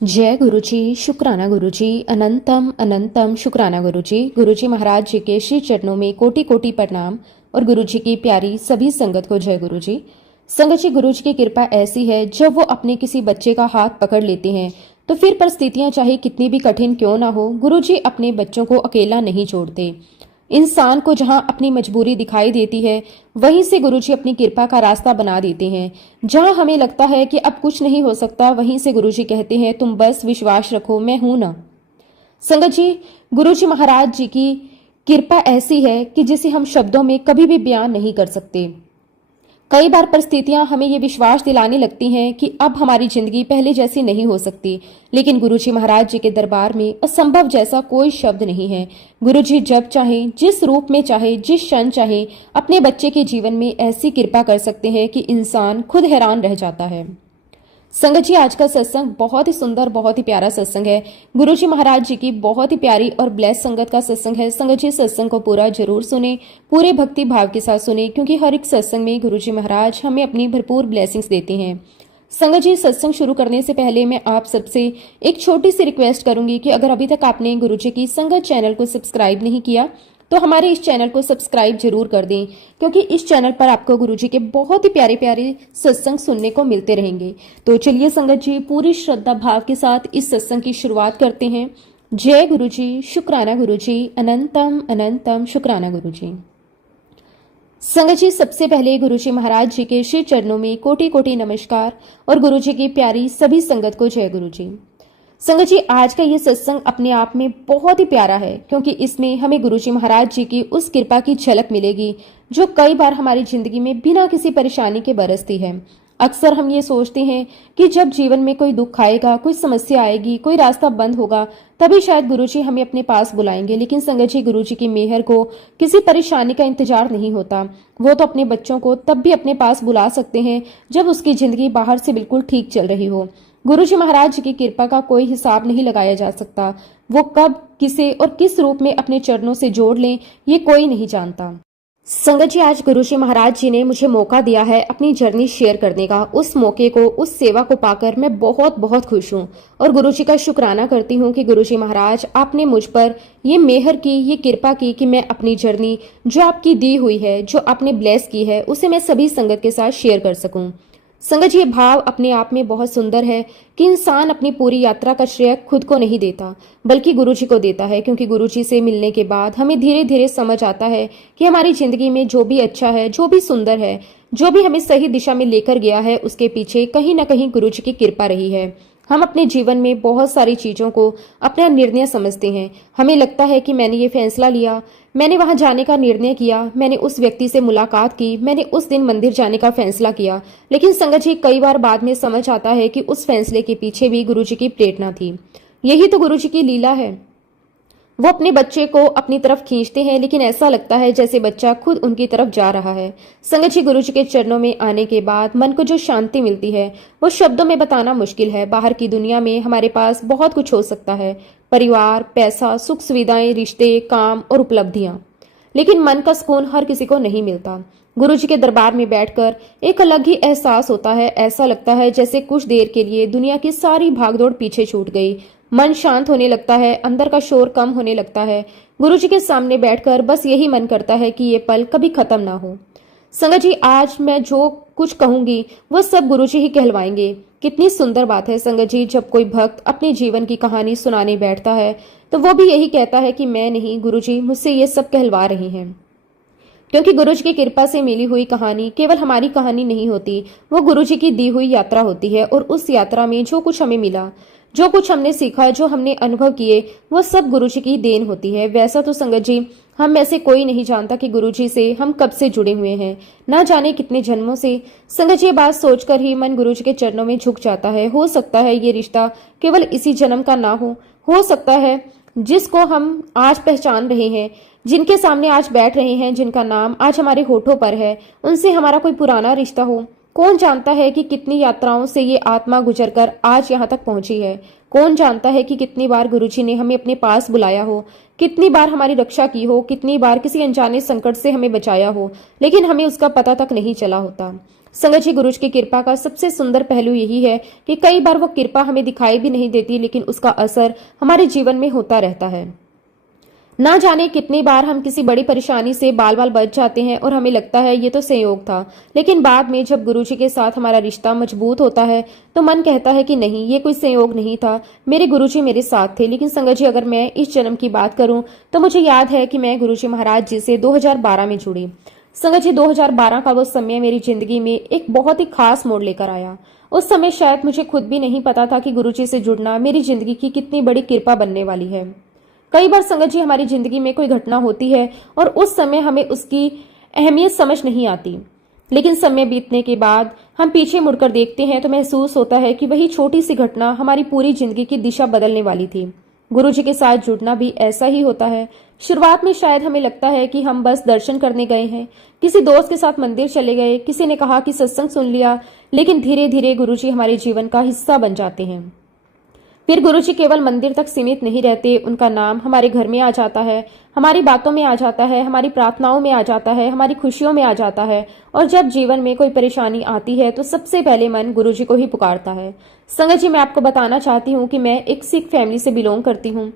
जय गुरुजी, शुक्राना गुरुजी, अनंतम अनंतम शुक्राना गुरुजी। गुरुजी महाराज जी के श्री चरणों में कोटि कोटि प्रणाम और गुरुजी की प्यारी सभी संगत को जय गुरुजी। संगत जी, गुरुजी की कृपा ऐसी है, जब वो अपने किसी बच्चे का हाथ पकड़ लेते हैं तो फिर परिस्थितियां चाहे कितनी भी कठिन क्यों ना हो, गुरुजी अपने बच्चों को अकेला नहीं छोड़ते। इंसान को जहां अपनी मजबूरी दिखाई देती है, वहीं से गुरुजी अपनी कृपा का रास्ता बना देते हैं। जहां हमें लगता है कि अब कुछ नहीं हो सकता, वहीं से गुरुजी कहते हैं तुम बस विश्वास रखो, मैं हूं ना। संगत जी, गुरुजी महाराज जी की कृपा ऐसी है कि जिसे हम शब्दों में कभी भी बयान नहीं कर सकते। कई बार परिस्थितियां हमें ये विश्वास दिलाने लगती हैं कि अब हमारी जिंदगी पहले जैसी नहीं हो सकती, लेकिन गुरुजी महाराज जी के दरबार में असंभव जैसा कोई शब्द नहीं है। गुरुजी जब चाहे, जिस रूप में चाहे, जिस क्षण चाहे, अपने बच्चे के जीवन में ऐसी कृपा कर सकते हैं कि इंसान खुद हैरान रह जाता है। संगत जी, आज का सत्संग बहुत ही सुंदर, बहुत ही प्यारा सत्संग है। गुरुजी महाराज जी की बहुत ही प्यारी और ब्लेस संगत का सत्संग है। संगत जी, सत्संग को पूरा जरूर सुने, पूरे भक्ति भाव के साथ सुने, क्योंकि हर एक सत्संग में गुरुजी महाराज हमें अपनी भरपूर ब्लेसिंग्स देते हैं। संगत जी, सत्संग शुरू करने से पहले मैं आप सबसे एक छोटी सी रिक्वेस्ट करूंगी कि अगर अभी तक आपने गुरुजी की संगत चैनल को सब्सक्राइब नहीं किया तो हमारे इस चैनल को सब्सक्राइब जरूर कर दें, क्योंकि इस चैनल पर आपको गुरुजी के बहुत ही प्यारे प्यारे सत्संग सुनने को मिलते रहेंगे। तो चलिए संगत जी, पूरी श्रद्धा भाव के साथ इस सत्संग की शुरुआत करते हैं। जय गुरुजी, शुक्राना गुरुजी, अनंतम अनंतम शुक्राना गुरुजी। संगत जी, सबसे पहले गुरुजी महाराज जी के श्री चरणों में कोटि कोटि नमस्कार और गुरुजी की प्यारी सभी संगत को जय गुरुजी। संगत जी, आज का ये सत्संग अपने आप में बहुत ही प्यारा है, क्योंकि इसमें हमें गुरुजी महाराज जी की उस कृपा की झलक मिलेगी जो कई बार हमारी जिंदगी में बिना किसी परेशानी के बरसती है। अक्सर हम ये सोचते हैं कि जब जीवन में कोई दुख आएगा, कोई समस्या आएगी, कोई रास्ता बंद होगा, तभी शायद गुरुजी हमें अपने पास बुलाएंगे। लेकिन संगत जी, गुरुजी की मेहर को किसी परेशानी का इंतजार नहीं होता। वो तो अपने बच्चों को तब भी अपने पास बुला सकते हैं जब उसकी जिंदगी बाहर से बिल्कुल ठीक चल रही हो। गुरुजी महाराज जी की कृपा का कोई हिसाब नहीं लगाया जा सकता। वो कब, किसे और किस रूप में अपने चरणों से जोड़ लें, ये कोई नहीं जानता। संगत जी, आज गुरुजी महाराज जी ने मुझे मौका दिया है अपनी जर्नी शेयर करने का। उस मौके को, उस सेवा को पाकर मैं बहुत बहुत खुश हूँ और गुरुजी का शुक्राना करती हूँ कि गुरुजी महाराज, आपने मुझ पर ये मेहर की, ये कृपा की कि मैं अपनी जर्नी जो आपकी दी हुई है, जो आपने ब्लेस की है, उसे मैं सभी संगत के साथ शेयर कर सकूं। संगत जी, ये भाव अपने आप में बहुत सुंदर है कि इंसान अपनी पूरी यात्रा का श्रेय खुद को नहीं देता, बल्कि गुरुजी को देता है। क्योंकि गुरुजी से मिलने के बाद हमें धीरे धीरे समझ आता है कि हमारी जिंदगी में जो भी अच्छा है, जो भी सुंदर है, जो भी हमें सही दिशा में लेकर गया है, उसके पीछे कहीं ना कहीं गुरुजी की कृपा रही है। हम अपने जीवन में बहुत सारी चीजों को अपना निर्णय समझते हैं। हमें लगता है कि मैंने ये फैसला लिया, मैंने वहां जाने का निर्णय किया, मैंने उस व्यक्ति से मुलाकात की, मैंने उस दिन मंदिर जाने का फैसला किया। लेकिन संगत जी, कई बार बाद में समझ आता है कि उस फैसले के पीछे भी गुरुजी की प्रेरणा थी। यही तो गुरुजी की लीला है। वो अपने बच्चे को अपनी तरफ खींचते हैं, लेकिन ऐसा लगता है जैसे बच्चा खुद उनकी तरफ जा रहा है। संगत जी, गुरुजी के चरणों में आने के बाद मन को जो शांति मिलती है, वो शब्दों में बताना मुश्किल है। बाहर की दुनिया में हमारे पास बहुत कुछ हो सकता है, परिवार, पैसा, सुख सुविधाएं, रिश्ते, काम और उपलब्धियां, लेकिन मन का सुकून हर किसी को नहीं मिलता। गुरुजी के दरबार में बैठकर एक अलग ही एहसास होता है। ऐसा लगता है जैसे कुछ देर के लिए दुनिया की सारी भागदौड़ पीछे छूट गई। मन शांत होने लगता है, अंदर का शोर कम होने लगता है। गुरुजी के सामने बैठकर बस यही मन करता है कि ये पल कभी खत्म ना हो। संगत जी, आज मैं जो कुछ कहूंगी वो सब गुरुजी ही कहलवाएंगे। कितनी सुंदर बात है संगत जी, जब कोई भक्त अपने जीवन की कहानी सुनाने बैठता है तो वो भी यही कहता है कि मैं नहीं, गुरुजी मुझसे ये सब कहलवा रहे हैं। क्योंकि गुरुजी की कृपा से मिली हुई कहानी केवल हमारी कहानी नहीं होती, वो गुरुजी की दी हुई यात्रा होती है। और उस यात्रा में जो कुछ हमें मिला, जो कुछ हमने सीखा, जो हमने अनुभव किए, वो सब गुरुजी की देन होती है। वैसा तो संगत जी, हम में से कोई नहीं जानता कि गुरुजी से हम कब से जुड़े हुए हैं, ना जाने कितने जन्मों से। संगत जी, ये बात सोचकर ही मन गुरुजी के चरणों में झुक जाता है। हो सकता है ये रिश्ता केवल इसी जन्म का ना हो सकता है जिसको हम आज पहचान रहे हैं, जिनके सामने आज बैठ रहे हैं, जिनका नाम आज हमारे होठों पर है, उनसे हमारा कोई पुराना रिश्ता हो। कौन जानता है कि कितनी यात्राओं से ये आत्मा गुजरकर आज यहाँ तक पहुंची है। कौन जानता है कि कितनी बार गुरुजी ने हमें अपने पास बुलाया हो, कितनी बार हमारी रक्षा की हो, कितनी बार किसी अनजाने संकट से हमें बचाया हो, लेकिन हमें उसका पता तक नहीं चला होता। संगत जी, गुरुजी की कृपा का सबसे सुंदर पहलू यही है कि कई बार वो कृपा हमें दिखाई भी नहीं देती, लेकिन उसका असर हमारे जीवन में होता रहता है। ना जाने कितनी बार हम किसी बड़ी परेशानी से बाल बाल बच जाते हैं और हमें लगता है ये तो संयोग था, लेकिन बाद में जब गुरुजी के साथ हमारा रिश्ता मजबूत होता है तो मन कहता है कि नहीं, ये कोई संयोग नहीं था, मेरे गुरुजी मेरे साथ थे। लेकिन संगत जी, अगर मैं इस जन्म की बात करूं तो मुझे याद है कि मैं गुरुजी महाराज जी से 2012 में जुड़ी। संगत जी, 2012 का वो समय मेरी जिंदगी में एक बहुत ही खास मोड़ लेकर आया। उस समय शायद मुझे खुद भी नहीं पता था कि गुरुजी से जुड़ना मेरी जिंदगी की कितनी बड़ी कृपा बनने वाली है। कई बार संगत जी, हमारी जिंदगी में कोई घटना होती है और उस समय हमें उसकी अहमियत समझ नहीं आती, लेकिन समय बीतने के बाद हम पीछे मुड़कर देखते हैं तो महसूस होता है कि वही छोटी सी घटना हमारी पूरी जिंदगी की दिशा बदलने वाली थी। गुरुजी के साथ जुड़ना भी ऐसा ही होता है। शुरुआत में शायद हमें लगता है कि हम बस दर्शन करने गए हैं, किसी दोस्त के साथ मंदिर चले गए, किसी ने कहा कि सत्संग सुन लिया, लेकिन धीरे धीरे गुरुजी हमारे जीवन का हिस्सा बन जाते हैं। फिर गुरुजी केवल मंदिर तक सीमित नहीं रहते, उनका नाम हमारे घर में आ जाता है, हमारी बातों में आ जाता है, हमारी प्रार्थनाओं में आ जाता है, हमारी खुशियों में आ जाता है। और जब जीवन में कोई परेशानी आती है तो सबसे पहले मन गुरुजी को ही पुकारता है। संगत जी, मैं आपको बताना चाहती हूँ कि मैं एक सिख फैमिली से बिलोंग करती हूँ।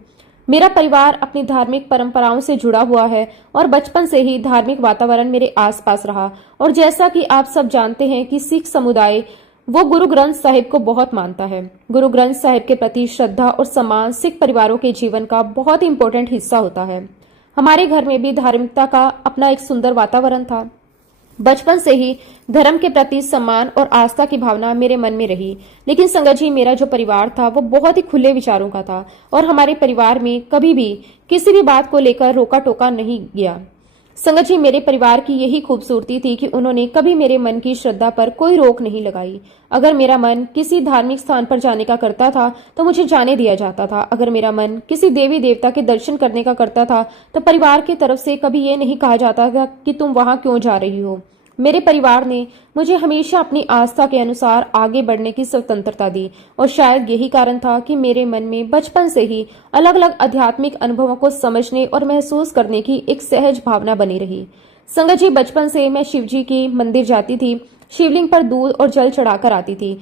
मेरा परिवार अपनी धार्मिक परंपराओं से जुड़ा हुआ है और बचपन से ही धार्मिक वातावरण मेरे आसपास रहा। और जैसा कि आप सब जानते हैं कि सिख समुदाय वो गुरु ग्रंथ साहिब को बहुत मानता है। गुरु ग्रंथ साहिब के प्रति श्रद्धा और सम्मान सिख परिवारों के जीवन का बहुत ही इंपॉर्टेंट हिस्सा होता है। हमारे घर में भी धार्मिकता का अपना एक सुंदर वातावरण था। बचपन से ही धर्म के प्रति सम्मान और आस्था की भावना मेरे मन में रही। लेकिन संगत जी, मेरा जो परिवार था वो बहुत ही खुले विचारों का था और हमारे परिवार में कभी भी किसी भी बात को लेकर रोका टोका नहीं गया। संगत जी, मेरे परिवार की यही खूबसूरती थी कि उन्होंने कभी मेरे मन की श्रद्धा पर कोई रोक नहीं लगाई। अगर मेरा मन किसी धार्मिक स्थान पर जाने का करता था तो मुझे जाने दिया जाता था। अगर मेरा मन किसी देवी देवता के दर्शन करने का करता था तो परिवार की तरफ से कभी ये नहीं कहा जाता था कि तुम वहां क्यों जा रही हो। मेरे परिवार ने मुझे हमेशा अपनी आस्था के अनुसार आगे बढ़ने की स्वतंत्रता दी और शायद यही कारण था कि मेरे मन में बचपन से ही अलग अलग आध्यात्मिक अनुभवों को समझने और महसूस करने की एक सहज भावना बनी रही। संगत जी, बचपन से मैं शिव जी की मंदिर जाती थी, शिवलिंग पर दूध और जल चढ़ाकर आती थी।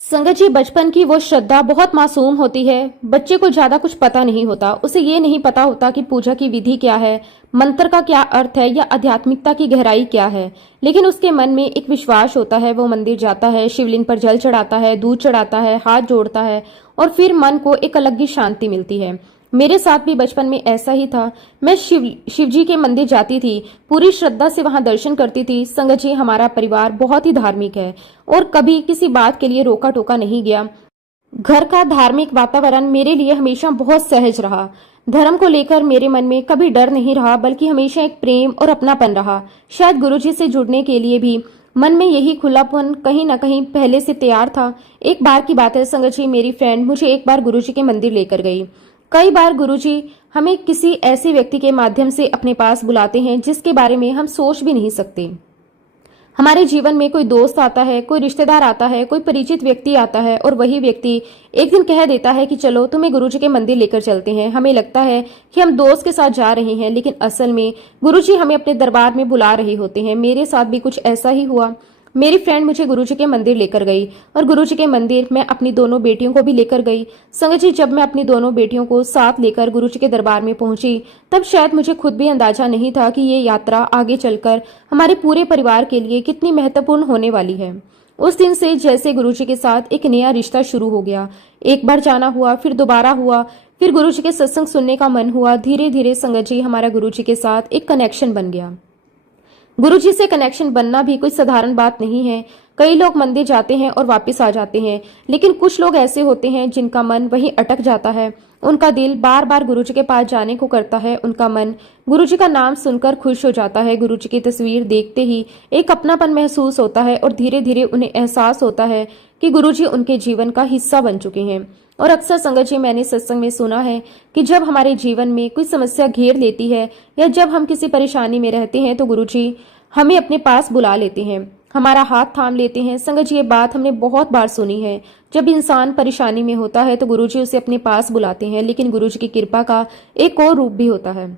संगत जी, बचपन की वो श्रद्धा बहुत मासूम होती है। बच्चे को ज्यादा कुछ पता नहीं होता, उसे ये नहीं पता होता कि पूजा की विधि क्या है, मंत्र का क्या अर्थ है या आध्यात्मिकता की गहराई क्या है। लेकिन उसके मन में एक विश्वास होता है। वो मंदिर जाता है, शिवलिंग पर जल चढ़ाता है, दूध चढ़ाता है, हाथ जोड़ता है और फिर मन को एक अलग ही शांति मिलती है। मेरे साथ भी बचपन में ऐसा ही था। मैं शिव जी के मंदिर जाती थी, पूरी श्रद्धा से वहां दर्शन करती थी। संगत जी, हमारा परिवार बहुत ही धार्मिक है और कभी किसी बात के लिए रोका टोका नहीं गया। घर का धार्मिक वातावरण मेरे लिए हमेशा बहुत सहज रहा। धर्म को लेकर मेरे मन में कभी डर नहीं रहा, बल्कि हमेशा एक प्रेम और अपनापन रहा। शायद गुरुजी से जुड़ने के लिए भी मन में यही खुलापन कहीं ना कहीं पहले से तैयार था। एक बार की बात है संगत जी, मेरी फ्रेंड मुझे एक बार गुरुजी के मंदिर लेकर गई। कई बार गुरुजी हमें किसी ऐसे व्यक्ति के माध्यम से अपने पास बुलाते हैं जिसके बारे में हम सोच भी नहीं सकते। हमारे जीवन में कोई दोस्त आता है, कोई रिश्तेदार आता है, कोई परिचित व्यक्ति आता है और वही व्यक्ति एक दिन कह देता है कि चलो तुम्हें गुरुजी के मंदिर लेकर चलते हैं। हमें लगता है कि हम दोस्त के साथ जा रहे हैं, लेकिन असल में गुरुजी हमें अपने दरबार में बुला रहे होते हैं। मेरे साथ भी कुछ ऐसा ही हुआ। मेरी फ्रेंड मुझे गुरुजी के मंदिर लेकर गई और गुरुजी के मंदिर मैं अपनी दोनों बेटियों को भी लेकर गई। संगत जी, जब मैं अपनी दोनों बेटियों को साथ लेकर गुरुजी के दरबार में पहुंची तब शायद मुझे खुद भी अंदाजा नहीं था कि ये यात्रा आगे चलकर हमारे पूरे परिवार के लिए कितनी महत्वपूर्ण होने वाली है। उस दिन से जैसे गुरुजी के साथ एक नया रिश्ता शुरू हो गया। एक बार जाना हुआ, फिर दोबारा हुआ, फिर गुरुजी के सत्संग सुनने का मन हुआ। धीरे धीरे संगत जी, हमारा गुरुजी के साथ एक कनेक्शन बन गया। गुरुजी से कनेक्शन बनना भी कोई साधारण बात नहीं है। कई लोग मंदिर जाते हैं और वापस आ जाते हैं, लेकिन कुछ लोग ऐसे होते हैं जिनका मन वहीं अटक जाता है। उनका दिल बार बार गुरुजी के पास जाने को करता है। उनका मन गुरुजी का नाम सुनकर खुश हो जाता है। गुरुजी की तस्वीर देखते ही एक अपनापन महसूस होता है और धीरे धीरे उन्हें एहसास होता है कि गुरुजी उनके जीवन का हिस्सा बन चुके हैं। और अक्सर संगत जी, मैंने सत्संग में सुना है कि जब हमारे जीवन में कोई समस्या घेर लेती है या जब हम किसी परेशानी में रहते हैं तो गुरुजी हमें अपने पास बुला लेते हैं, हमारा हाथ थाम लेते हैं। संगत जी, ये बात हमने बहुत बार सुनी है। जब इंसान परेशानी में होता है तो गुरुजी उसे अपने पास बुलाते हैं, लेकिन गुरुजी की कृपा का एक और रूप भी होता है।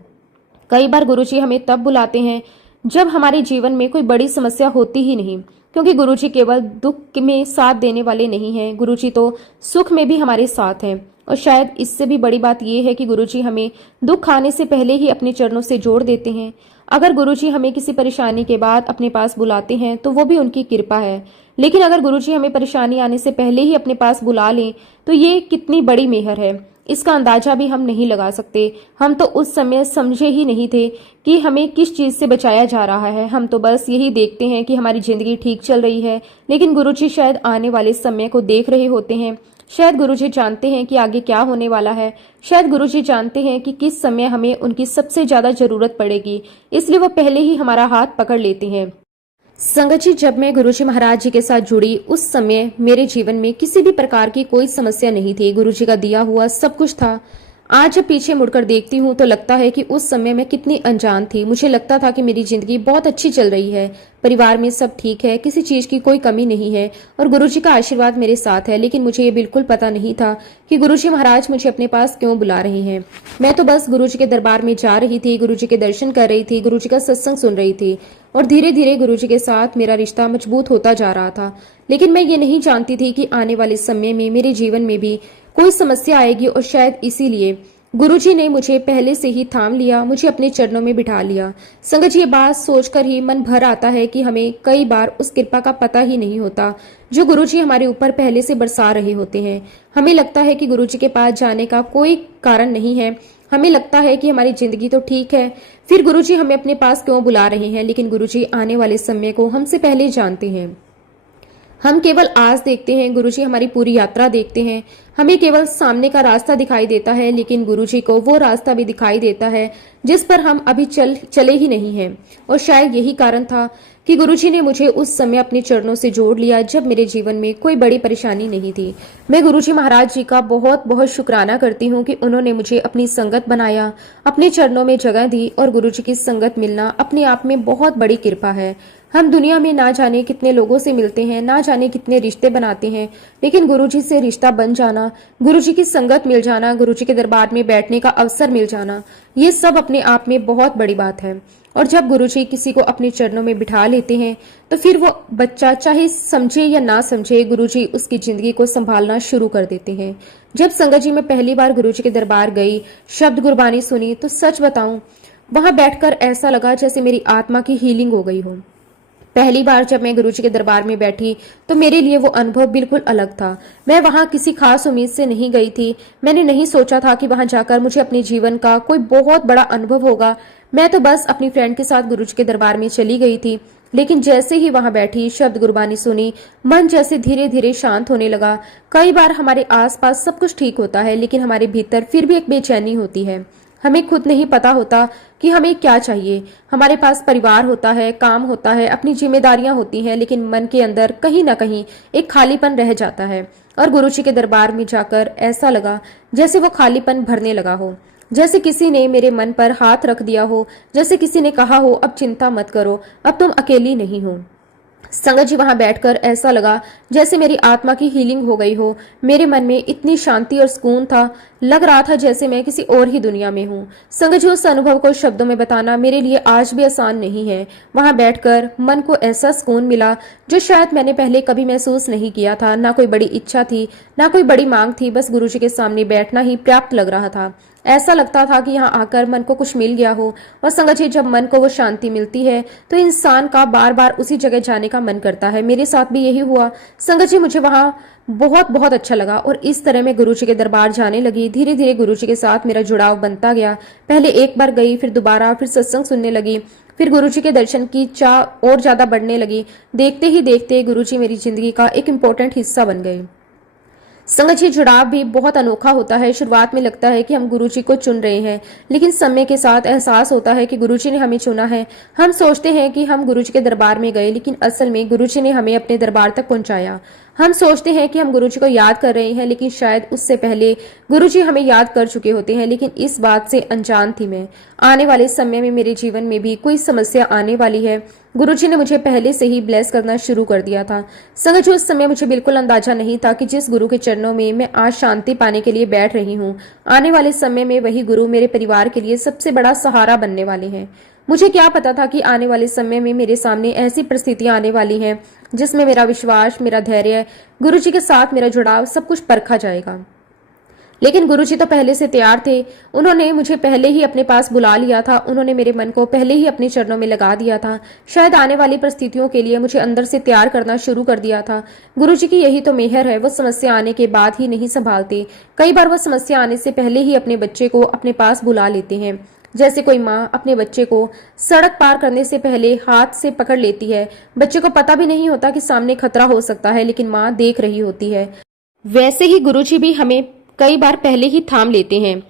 कई बार गुरुजी हमें तब बुलाते हैं जब हमारे जीवन में कोई बड़ी समस्या होती ही नहीं। क्योंकि गुरुजी केवल दुख में साथ देने वाले नहीं हैं, गुरुजी तो सुख में भी हमारे साथ हैं। और शायद इससे भी बड़ी बात यह है कि गुरुजी हमें दुख आने से पहले ही अपने चरणों से जोड़ देते हैं। अगर गुरुजी हमें किसी परेशानी के बाद अपने पास बुलाते हैं तो वो भी उनकी कृपा है, लेकिन अगर गुरुजी हमें परेशानी आने से पहले ही अपने पास बुला लें तो ये कितनी बड़ी मेहर है, इसका अंदाजा भी हम नहीं लगा सकते। हम तो उस समय समझे ही नहीं थे कि हमें किस चीज से बचाया जा रहा है। हम तो बस यही देखते हैं कि हमारी जिंदगी ठीक चल रही है, लेकिन गुरुजी शायद आने वाले समय को देख रहे होते हैं। शायद गुरुजी जानते हैं कि आगे क्या होने वाला है। शायद गुरुजी जानते हैं कि किस समय हमें उनकी सबसे ज्यादा जरूरत पड़ेगी, इसलिए वो पहले ही हमारा हाथ पकड़ लेते हैं। संगत जी, जब मैं गुरुजी महाराज जी के साथ जुड़ी उस समय मेरे जीवन में किसी भी प्रकार की कोई समस्या नहीं थी। गुरुजी का दिया हुआ सब कुछ था। आज जब पीछे मुड़कर देखती हूँ तो लगता है कि उस समय मैं कितनी अनजान थी। मुझे लगता था कि मेरी जिंदगी बहुत अच्छी चल रही है, परिवार में सब ठीक है, किसी चीज की कोई कमी नहीं है और गुरुजी का आशीर्वाद मेरे साथ है। लेकिन मुझे ये बिल्कुल पता नहीं था कि गुरुजी महाराज मुझे अपने पास क्यों बुला रहे हैं। मैं तो बस गुरुजी के दरबार में जा रही थी, गुरुजी के दर्शन कर रही थी, गुरुजी का सत्संग सुन रही थी और धीरे धीरे गुरुजी के साथ मेरा रिश्ता मजबूत होता जा रहा था। लेकिन मैं ये नहीं जानती थी कि आने वाले समय में मेरे जीवन में भी कोई समस्या आएगी और शायद इसीलिए गुरुजी ने मुझे पहले से ही थाम लिया, मुझे अपने चरणों में बिठा लिया। संगत जी, ये बात सोचकर ही मन भर आता है कि हमें कई बार उस कृपा का पता ही नहीं होता जो गुरुजी हमारे ऊपर पहले से बरसा रहे होते हैं। हमें लगता है कि गुरुजी के पास जाने का कोई कारण नहीं है, हमें लगता है कि हमारी जिंदगी तो ठीक है, फिर गुरुजी हमें अपने पास क्यों बुला रहे हैं। लेकिन गुरुजी आने वाले समय को हमसे पहले जानते हैं। हम केवल आज देखते हैं, गुरुजी हमारी पूरी यात्रा देखते हैं। हमें केवल सामने का रास्ता दिखाई देता है, लेकिन गुरुजी को वो रास्ता भी दिखाई देता है जिस पर हम अभी चले ही नहीं हैं। और शायद यही कारण था कि गुरुजी ने मुझे उस समय अपने चरणों से जोड़ लिया जब मेरे जीवन में कोई बड़ी परेशानी नहीं थी। मैं गुरुजी महाराज जी का बहुत बहुत शुक्राना करती हूँ कि उन्होंने मुझे अपनी संगत बनाया, अपने चरणों में जगह दी और गुरुजी की संगत मिलना अपने आप में बहुत बड़ी कृपा है। हम दुनिया में ना जाने कितने लोगों से मिलते हैं, ना जाने कितने रिश्ते बनाते हैं, लेकिन गुरुजी से रिश्ता बन जाना, गुरुजी की संगत मिल जाना, गुरुजी के दरबार में बैठने का अवसर मिल जाना, ये सब अपने आप में बहुत बड़ी बात है। और जब गुरुजी किसी को अपने चरणों में बिठा लेते हैं तो फिर वो बच्चा चाहे समझे या ना समझे, गुरुजी उसकी जिंदगी को संभालना शुरू कर देते हैं। जब संगत जी मैं पहली बार गुरुजी के दरबार गई, शब्द गुरबानी सुनी, तो सच बताऊं वहां बैठकर ऐसा लगा जैसे मेरी आत्मा की हीलिंग हो गई हो। पहली बार जब मैं गुरुजी के दरबार में बैठी तो मेरे लिए वो अनुभव बिल्कुल अलग था। मैं वहां किसी खास उम्मीद से नहीं गई थी। मैंने नहीं सोचा था कि वहां जाकर मुझे अपने जीवन का कोई बहुत बड़ा अनुभव होगा। मैं तो बस अपनी फ्रेंड के साथ गुरुजी के दरबार में चली गई थी। लेकिन जैसे ही वहां बैठी, शब्द गुरबानी सुनी, मन जैसे धीरे धीरे शांत होने लगा। कई बार हमारे आसपास सब कुछ ठीक होता है, लेकिन हमारे भीतर फिर भी एक बेचैनी होती है। हमें खुद नहीं पता होता कि हमें क्या चाहिए। हमारे पास परिवार होता है, काम होता है, अपनी जिम्मेदारियां होती हैं, लेकिन मन के अंदर कहीं ना कहीं एक खालीपन रह जाता है। और गुरुजी के दरबार में जाकर ऐसा लगा जैसे वो खालीपन भरने लगा हो, जैसे किसी ने मेरे मन पर हाथ रख दिया हो, जैसे किसी ने कहा हो अब चिंता मत करो, अब तुम अकेली नहीं हो। संगत जी, वहां बैठकर ऐसा लगा जैसे मेरी आत्मा की हीलिंग हो गई हो। मेरे मन में इतनी शांति और सुकून था, लग रहा था जैसे मैं किसी और ही दुनिया में हूँ। संगत जी, उस अनुभव को शब्दों में बताना मेरे लिए आज भी आसान नहीं है। वहां बैठकर मन को ऐसा सुकून मिला जो शायद मैंने पहले कभी महसूस नहीं किया था। ना कोई बड़ी इच्छा थी, ना कोई बड़ी मांग थी, बस गुरुजी के सामने बैठना ही पर्याप्त लग रहा था। ऐसा लगता था कि यहाँ आकर मन को कुछ मिल गया हो। और संगत जी, जब मन को वो शांति मिलती है तो इंसान का बार बार उसी जगह जाने का मन करता है। मेरे साथ भी यही हुआ। संगत जी, मुझे वहां बहुत बहुत अच्छा लगा और इस तरह मैं गुरुजी के दरबार जाने लगी। धीरे धीरे गुरुजी के साथ मेरा जुड़ाव बनता गया। पहले एक बार गई, फिर दोबारा, फिर सत्संग सुनने लगी, फिर गुरुजी के दर्शन की चाह और ज्यादा बढ़ने लगी। देखते ही देखते गुरुजी मेरी जिंदगी का एक इम्पोर्टेंट हिस्सा बन गए। संगत जी, जुड़ाव भी बहुत अनोखा होता है। शुरुआत में लगता है कि हम गुरुजी को चुन रहे हैं, लेकिन समय के साथ एहसास होता है कि गुरुजी ने हमें चुना है। हम सोचते हैं कि हम गुरुजी के दरबार में गए, लेकिन असल में गुरुजी ने हमें अपने दरबार तक पहुंचाया। हम सोचते हैं कि हम गुरुजी को याद कर रहे हैं, लेकिन शायद उससे पहले गुरुजी हमें याद कर चुके होते हैं। लेकिन इस बात से अनजान थी मैं, आने वाले समय में मेरे जीवन में भी कोई समस्या आने वाली है। गुरुजी ने मुझे पहले से ही ब्लेस करना शुरू कर दिया था। संगत जी, उस समय मुझे बिल्कुल अंदाजा नहीं था कि जिस गुरु के चरणों में मैं आज शांति पाने के लिए बैठ रही हूँ, आने वाले समय में वही गुरु मेरे परिवार के लिए सबसे बड़ा सहारा बनने वाले हैं। मुझे क्या पता था कि आने वाले समय में मेरे सामने ऐसी परिस्थितियां आने वाली हैं जिसमें मेरा विश्वास, मेरा धैर्य, गुरुजी के साथ मेरा जुड़ाव सब कुछ परखा जाएगा। लेकिन गुरुजी तो पहले से तैयार थे। उन्होंने मुझे पहले ही अपने पास बुला लिया था। उन्होंने मेरे मन को पहले ही अपने चरणों में लगा दिया था। शायद आने वाली परिस्थितियों के लिए मुझे अंदर से तैयार करना शुरू कर दिया था। गुरुजी की यही तो मेहर है, वो समस्या आने के बाद ही नहीं संभालते। कई बार वो समस्या आने से पहले ही अपने बच्चे को अपने पास बुला लेते हैं। जैसे कोई माँ अपने बच्चे को सड़क पार करने से पहले हाथ से पकड़ लेती है। बच्चे को पता भी नहीं होता कि सामने खतरा हो सकता है, लेकिन माँ देख रही होती है। वैसे ही गुरुजी भी हमें कई बार पहले ही थाम लेते हैं।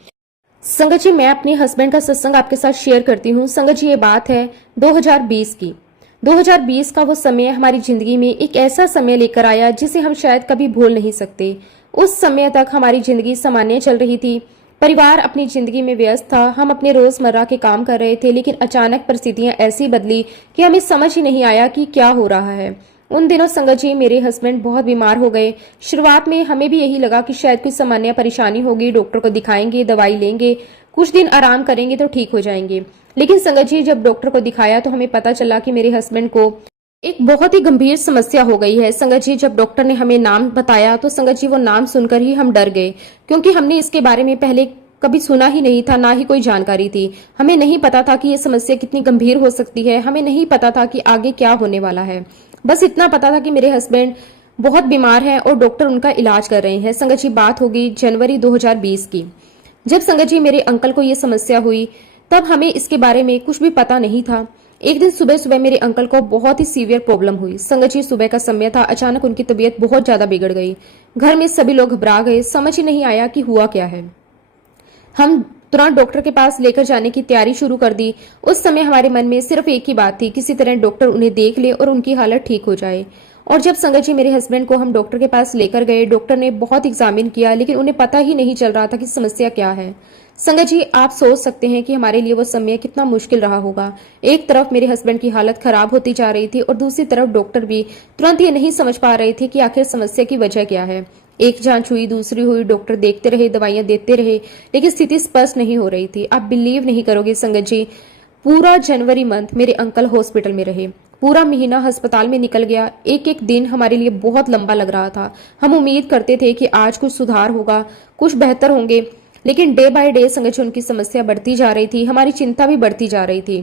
संगत जी, मैं अपने हस्बैंड का सत्संग आपके साथ शेयर करती हूँ। संगत जी, ये बात है 2020 की। 2020 का वो समय हमारी जिंदगी में एक ऐसा समय लेकर आया जिसे हम शायद कभी भूल नहीं सकते। उस समय तक हमारी जिंदगी सामान्य चल रही थी। परिवार अपनी जिंदगी में व्यस्त था। हम अपने रोजमर्रा के काम कर रहे थे, लेकिन अचानक परिस्थितियां ऐसी बदली कि हमें समझ ही नहीं आया कि क्या हो रहा है। उन दिनों संगत जी, मेरे हस्बैंड बहुत बीमार हो गए। शुरुआत में हमें भी यही लगा कि शायद कुछ सामान्य परेशानी होगी, डॉक्टर को दिखाएंगे, दवाई लेंगे, कुछ दिन आराम करेंगे तो ठीक हो जाएंगे। लेकिन संगत जी, जब डॉक्टर को दिखाया तो हमें पता चला कि मेरे हस्बैंड को एक बहुत ही गंभीर समस्या हो गई है। संगत जी, जब डॉक्टर ने हमें नाम बताया तो संगत जी, वो नाम सुनकर ही हम डर गए, क्योंकि हमने इसके बारे में पहले कभी सुना ही नहीं था, ना ही कोई जानकारी थी। हमें नहीं पता था कि ये समस्या कितनी गंभीर हो सकती है। हमें नहीं पता था कि आगे क्या होने वाला है। बस इतना पता था कि मेरे हस्बैंड बहुत बीमार हैं और डॉक्टर उनका इलाज कर रहे हैं। संगत जी, बात होगी जनवरी 2020 की। जब संगत जी मेरे अंकल को ये समस्या हुई तब हमें इसके बारे में कुछ भी पता नहीं था। एक दिन सुबह सुबह मेरे अंकल को बहुत ही सीवियर प्रॉब्लम हुई। संगत जी, सुबह का समय था, अचानक उनकी तबीयत बहुत ज्यादा बिगड़ गई। घर में सभी लोग घबरा गए, समझ ही नहीं आया कि हुआ क्या है। हम तुरंत डॉक्टर के पास लेकर जाने की तैयारी शुरू कर दी। उस समय हमारे मन में सिर्फ एक ही बात थी, किसी तरह डॉक्टर उन्हें देख ले और उनकी हालत ठीक हो जाए। और जब संगत जी मेरे हस्बैंड को हम डॉक्टर के पास लेकर गए, डॉक्टर ने बहुत एग्जामिन किया, लेकिन उन्हें पता ही नहीं चल रहा था कि समस्या क्या है। संगत जी, आप सोच सकते हैं कि हमारे लिए वो समय कितना मुश्किल रहा होगा। एक तरफ मेरे हस्बैंड की हालत खराब होती जा रही थी और दूसरी तरफ डॉक्टर भी तुरंत ये नहीं समझ पा रहे थे कि आखिर समस्या की वजह क्या है। एक जांच हुई, दूसरी हुई, डॉक्टर देखते रहे, दवाइयां देते रहे, लेकिन स्थिति स्पष्ट नहीं हो रही थी। आप बिलीव नहीं करोगे संगत जी, पूरा जनवरी मंथ मेरे अंकल हॉस्पिटल में रहे। पूरा महीना अस्पताल में निकल गया। एक एक दिन हमारे लिए बहुत लंबा लग रहा था। हम उम्मीद करते थे कि आज कुछ सुधार होगा, कुछ बेहतर होंगे, लेकिन डे बाय डे संगत जी उनकी समस्या बढ़ती जा रही थी। हमारी चिंता भी बढ़ती जा रही थी।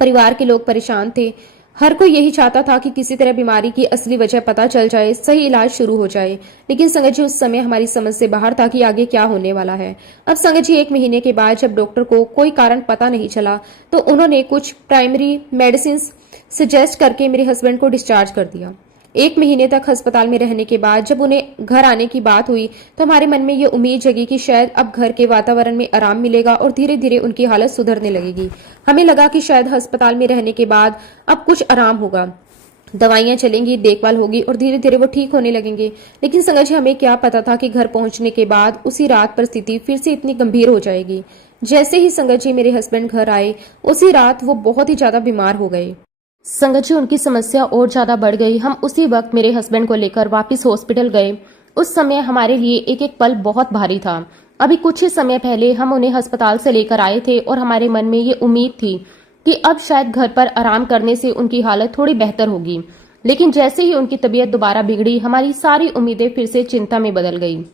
परिवार के लोग परेशान थे। हर कोई यही चाहता था कि किसी तरह बीमारी की असली वजह पता चल जाए, सही इलाज शुरू हो जाए। लेकिन संगत जी, उस समय हमारी समझ से बाहर था कि आगे क्या होने वाला है। अब संगत जी, 1 महीने के बाद जब डॉक्टर को कोई कारण पता नहीं चला तो उन्होंने कुछ प्राइमरी मेडिसिन सजेस्ट करके मेरे हस्बैंड को डिस्चार्ज कर दिया। 1 महीने तक अस्पताल में रहने के बाद जब उन्हें घर आने की बात हुई तो हमारे मन में ये उम्मीद जगी कि शायद अब घर के वातावरण में आराम मिलेगा और धीरे धीरे उनकी हालत सुधरने लगेगी। हमें लगा कि शायद अस्पताल में रहने के बाद अब कुछ आराम होगा, दवाइयां चलेंगी, देखभाल होगी और धीरे धीरे वो ठीक होने लगेंगे। लेकिन संगत जी, हमें क्या पता था कि घर पहुंचने के बाद उसी रात परिस्थिति फिर से इतनी गंभीर हो जाएगी। जैसे ही संगत जी मेरे हस्बैंड घर आए, उसी रात वो बहुत ही ज्यादा बीमार हो गए। संगत जी, उनकी समस्या और ज्यादा बढ़ गई। हम उसी वक्त मेरे हस्बैंड को लेकर वापस हॉस्पिटल गए। उस समय हमारे लिए एक एक पल बहुत भारी था। अभी कुछ ही समय पहले हम उन्हें अस्पताल से लेकर आए थे और हमारे मन में ये उम्मीद थी कि अब शायद घर पर आराम करने से उनकी हालत थोड़ी बेहतर होगी। लेकिन जैसे ही उनकी तबीयत दोबारा बिगड़ी, हमारी सारी उम्मीदें फिर से चिंता में बदल गई।